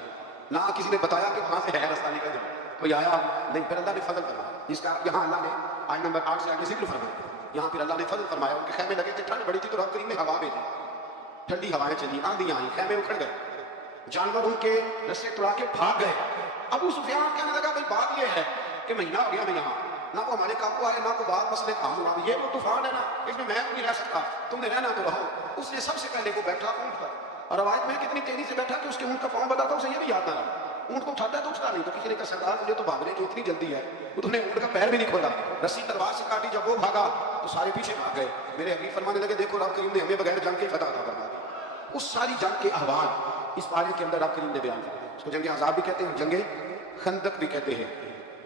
نہ کسی نے بتایا کہ وہاں سے ہے رستہ نکل جائے, کوئی آیا نہیں. پھر اللہ نے فضل فرمایا, جس کا یہاں اللہ نے آیت نمبر 8 سے آگے ذکر فرمایا, یہاں پھر اللہ نے فضل فرمایا. ان کے خیمے لگے تھے, ٹھنڈ بڑی تھی تو رب کریم نے ہوا بھیجی, ٹھنڈی ہوائیں چلی, آندھیاں آئیں, خیمے اکھڑ گئے, جانور ان کے رسے توڑا کے بھاگ گئے. ابو سفیان کہنے لگا بھائی بات یہ ہے کہ مہینہ ہو گیا میں یہاں, نہ وہ ہمارے قابو آئے, نہ کوئی بات مسئلے کام ہوا, یہ وہ طوفان ہے نا, اس میں نہیں رہ سکتا, تم نے رہنا تو رہو. اس نے سب سے پہلے وہ بیٹھا اونٹ پر, اور روایت میں کتنی تیزی سے بیٹھا کہ اس کے اونٹ کا پاؤں بتاتا, اسے یہ بھی یاد نہ رہا. اونٹ کو اٹھاتا ہے تو اٹھتا نہیں. تو کسی نے کہا سردار مجھے تو بھاگنے کی اتنی جلدی ہے, تو نے اونٹ کا پیر بھی نہیں کھولا, رسی تلوار سے کاٹی. جب وہ بھاگا تو سارے پیچھے بھاگ گئے. میرے حبیب فرمانے لگے دیکھو رب کریم نے ہمیں بغیر جنگ کے فتح عطا فرما دی. اس ساری جنگ کے احوال اس پارے کے اندر رب کریم نے بیان کیا. اس کو جنگ احزاب بھی کہتے ہیں, جنگ خندق بھی کہتے ہیں.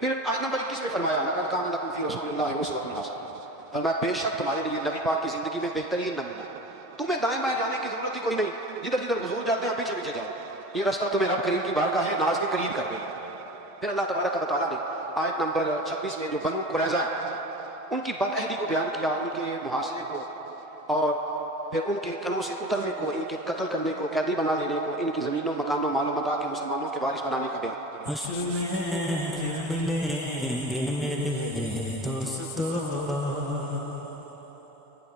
پھر آیت نمبر 21 میں فرمایا لقد کان لکم فی رسول اللہ اسوۃ حسنہ, فرمایا بے شک تمہارے لیے نبی پاک کی زندگی میں بہترین نمونہ, تمہیں دائیں بائیں جانے کی ضرورت ہی کوئی نہیں, جدھر جدھر حضور جاتے ہیں پیچھے پیچھے جاؤ, یہ راستہ تمہیں رب کریم کی بارگاہ ہے ناز کے قریب کر گئی. پھر اللہ تبارک و تعالیٰ نے آیت نمبر 26 میں جو بنو قریظہ ہیں ان کی بدعہدی کو بیان کیا, ان کے محاصرے کو, اور پھر ان کے قلعوں سے اترنے کو, ان کے قتل کرنے کو, قیدی بنا لینے کو, ان کی زمینوں مکانوں مال و متاع کے مسلمانوں کے وارث بنانے کا بیان. حشر میں پھر ملیں گے میرے دوستو,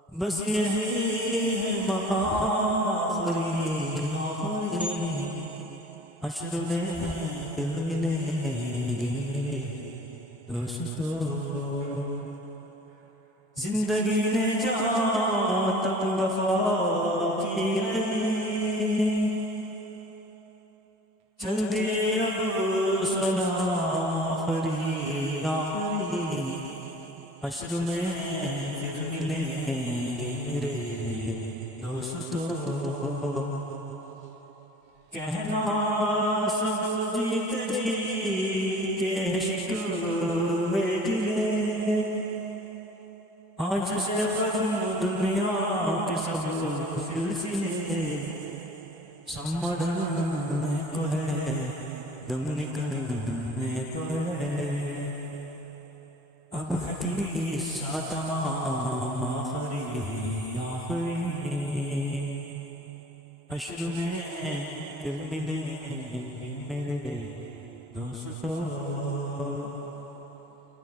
بس یہی ہے آخری. حشر میں پھر ملیں گے دوستو, زندگی نے جہاں تک وفا کی ہے, چل دیے اب سلام آخری آخری. حشر میں پھر ملیں گے میرے دوستو, کہنا سب جیت جی کے شکوے دلے, آج سے ختم دنیا کے سب سلسلے, سمجھنے کو ہے دم نکلنے کو ہے, اب ہے قصہ تمام آخری آخری. حشر میں پھر ملیں گے میرے دوستو,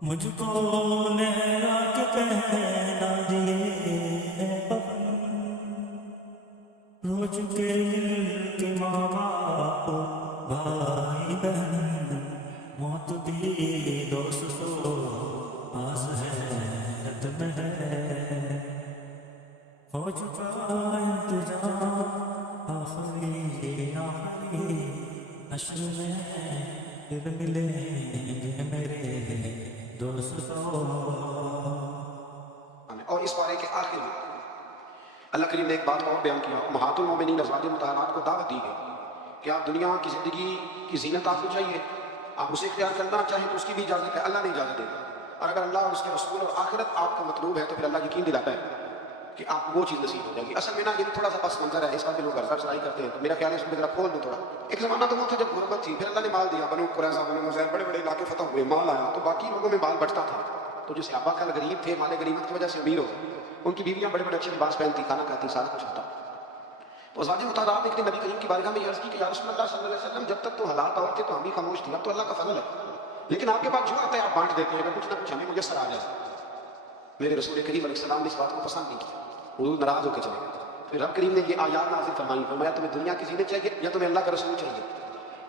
مجھ کو لہرا کے پہنا دیے چکے دل کے ماں باپ بھائی بہن موت بھی دوستو آس حیرت میں ہے ہو چکا انتظام آخری حشر میں پھر ملیں گے میرے دوستو اور اس بارے کے آخر میں اللہ کریم نے ایک بات اور بیان کیا امہات المومنین ازواج مطہرات کو دعوت دی گئی کہ آپ دنیا کی زندگی کی زینت آپ کو چاہیے آپ اسے اختیار کرنا چاہیں تو اس کی بھی اجازت ہے اللہ نے اجازت دے گا اور اگر اللہ اور اس کے رسول اور آخرت آپ کو مطلوب ہے تو پھر اللہ یقین دلاتا ہے کہ آپ کو وہ چیز نصیب ہو جائے گی اصل میں نا یہ تھوڑا سا پس منظر ہے اس بات پہ لوگ غرض افزائی کرتے ہیں تو میرا خیال ہے اس میں ذرا کھول دوں تھوڑا ایک زمانہ تو وہ تھا جب غربت تھی پھر اللہ نے مال دیا بنو قریظہ بنو نذیر بڑے بڑے علاقے فتح ہوئے مال آیا تو باقی لوگوں میں مال بٹتا تھا تو جو صحابہ کل غریب تھے مال غنیمت کی وجہ سے امیر ہو ان کی بیویاں بڑے بڑے اچھے لباس پہنتی کھانا کھاتی سارا کچھ ہوتا تو ازواج مطہرات نے نبی کریم کی بارگاہ میں عرض کی کہ یا رسول اللہ صلی اللہ علیہ وسلم جب تک تو حالات اور تھے تو ہم بھی خاموش تھے اب تو اللہ کا فضل ہے لیکن آپ کے پاس جو آتا ہے آپ بانٹ دیتے ہیں اگر کچھ نہ کچھ ہمیں میسر آ جائے میرے رسول کریم علیہ السلام نے اس بات کو پسند نہیں کیا حضور ناراض ہو کے چلے گئے پھر رب کریم نے یہ آیات نازل فرمائی فرمایا تمہیں دنیا کی زینت چاہیے یا تمہیں اللہ کا رسول چاہیے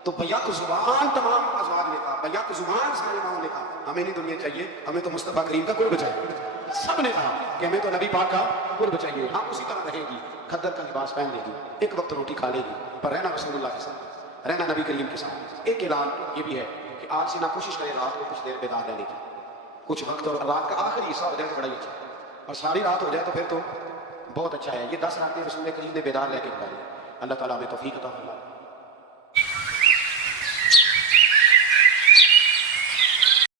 تو بیک زبان تمام ازواج نے کہا بیک زبان سارے امام نے کہا ہمیں نہیں دنیا چاہیے ہمیں تو مصطفیٰ کریم کا قرب چاہیے سب نے کہا کہ ہمیں تو نبی پاک کا قرب چاہیے ہم اسی طرح رہے گی خدر کا لباس پہن لے گی ایک وقت روٹی کھا لے گی پر رہنا رسول اللہ کے ساتھ رہنا نبی کریم کے ساتھ ایک اعلان یہ بھی ہے کہ آج سے نہ کوشش کریں رات کو کچھ دیر بیدار رہنے کی کچھ وقت اور رات کا آخری حصہ ہو جائے تو بڑا ہی اچھا ہے اور ساری رات ہو جائے تو پھر تو بہت اچھا ہے یہ 10 راتیں رسول کریم نے بیدار رہ کے گزاری اللہ تعالیٰ ہمیں توفیق عطا فرمائے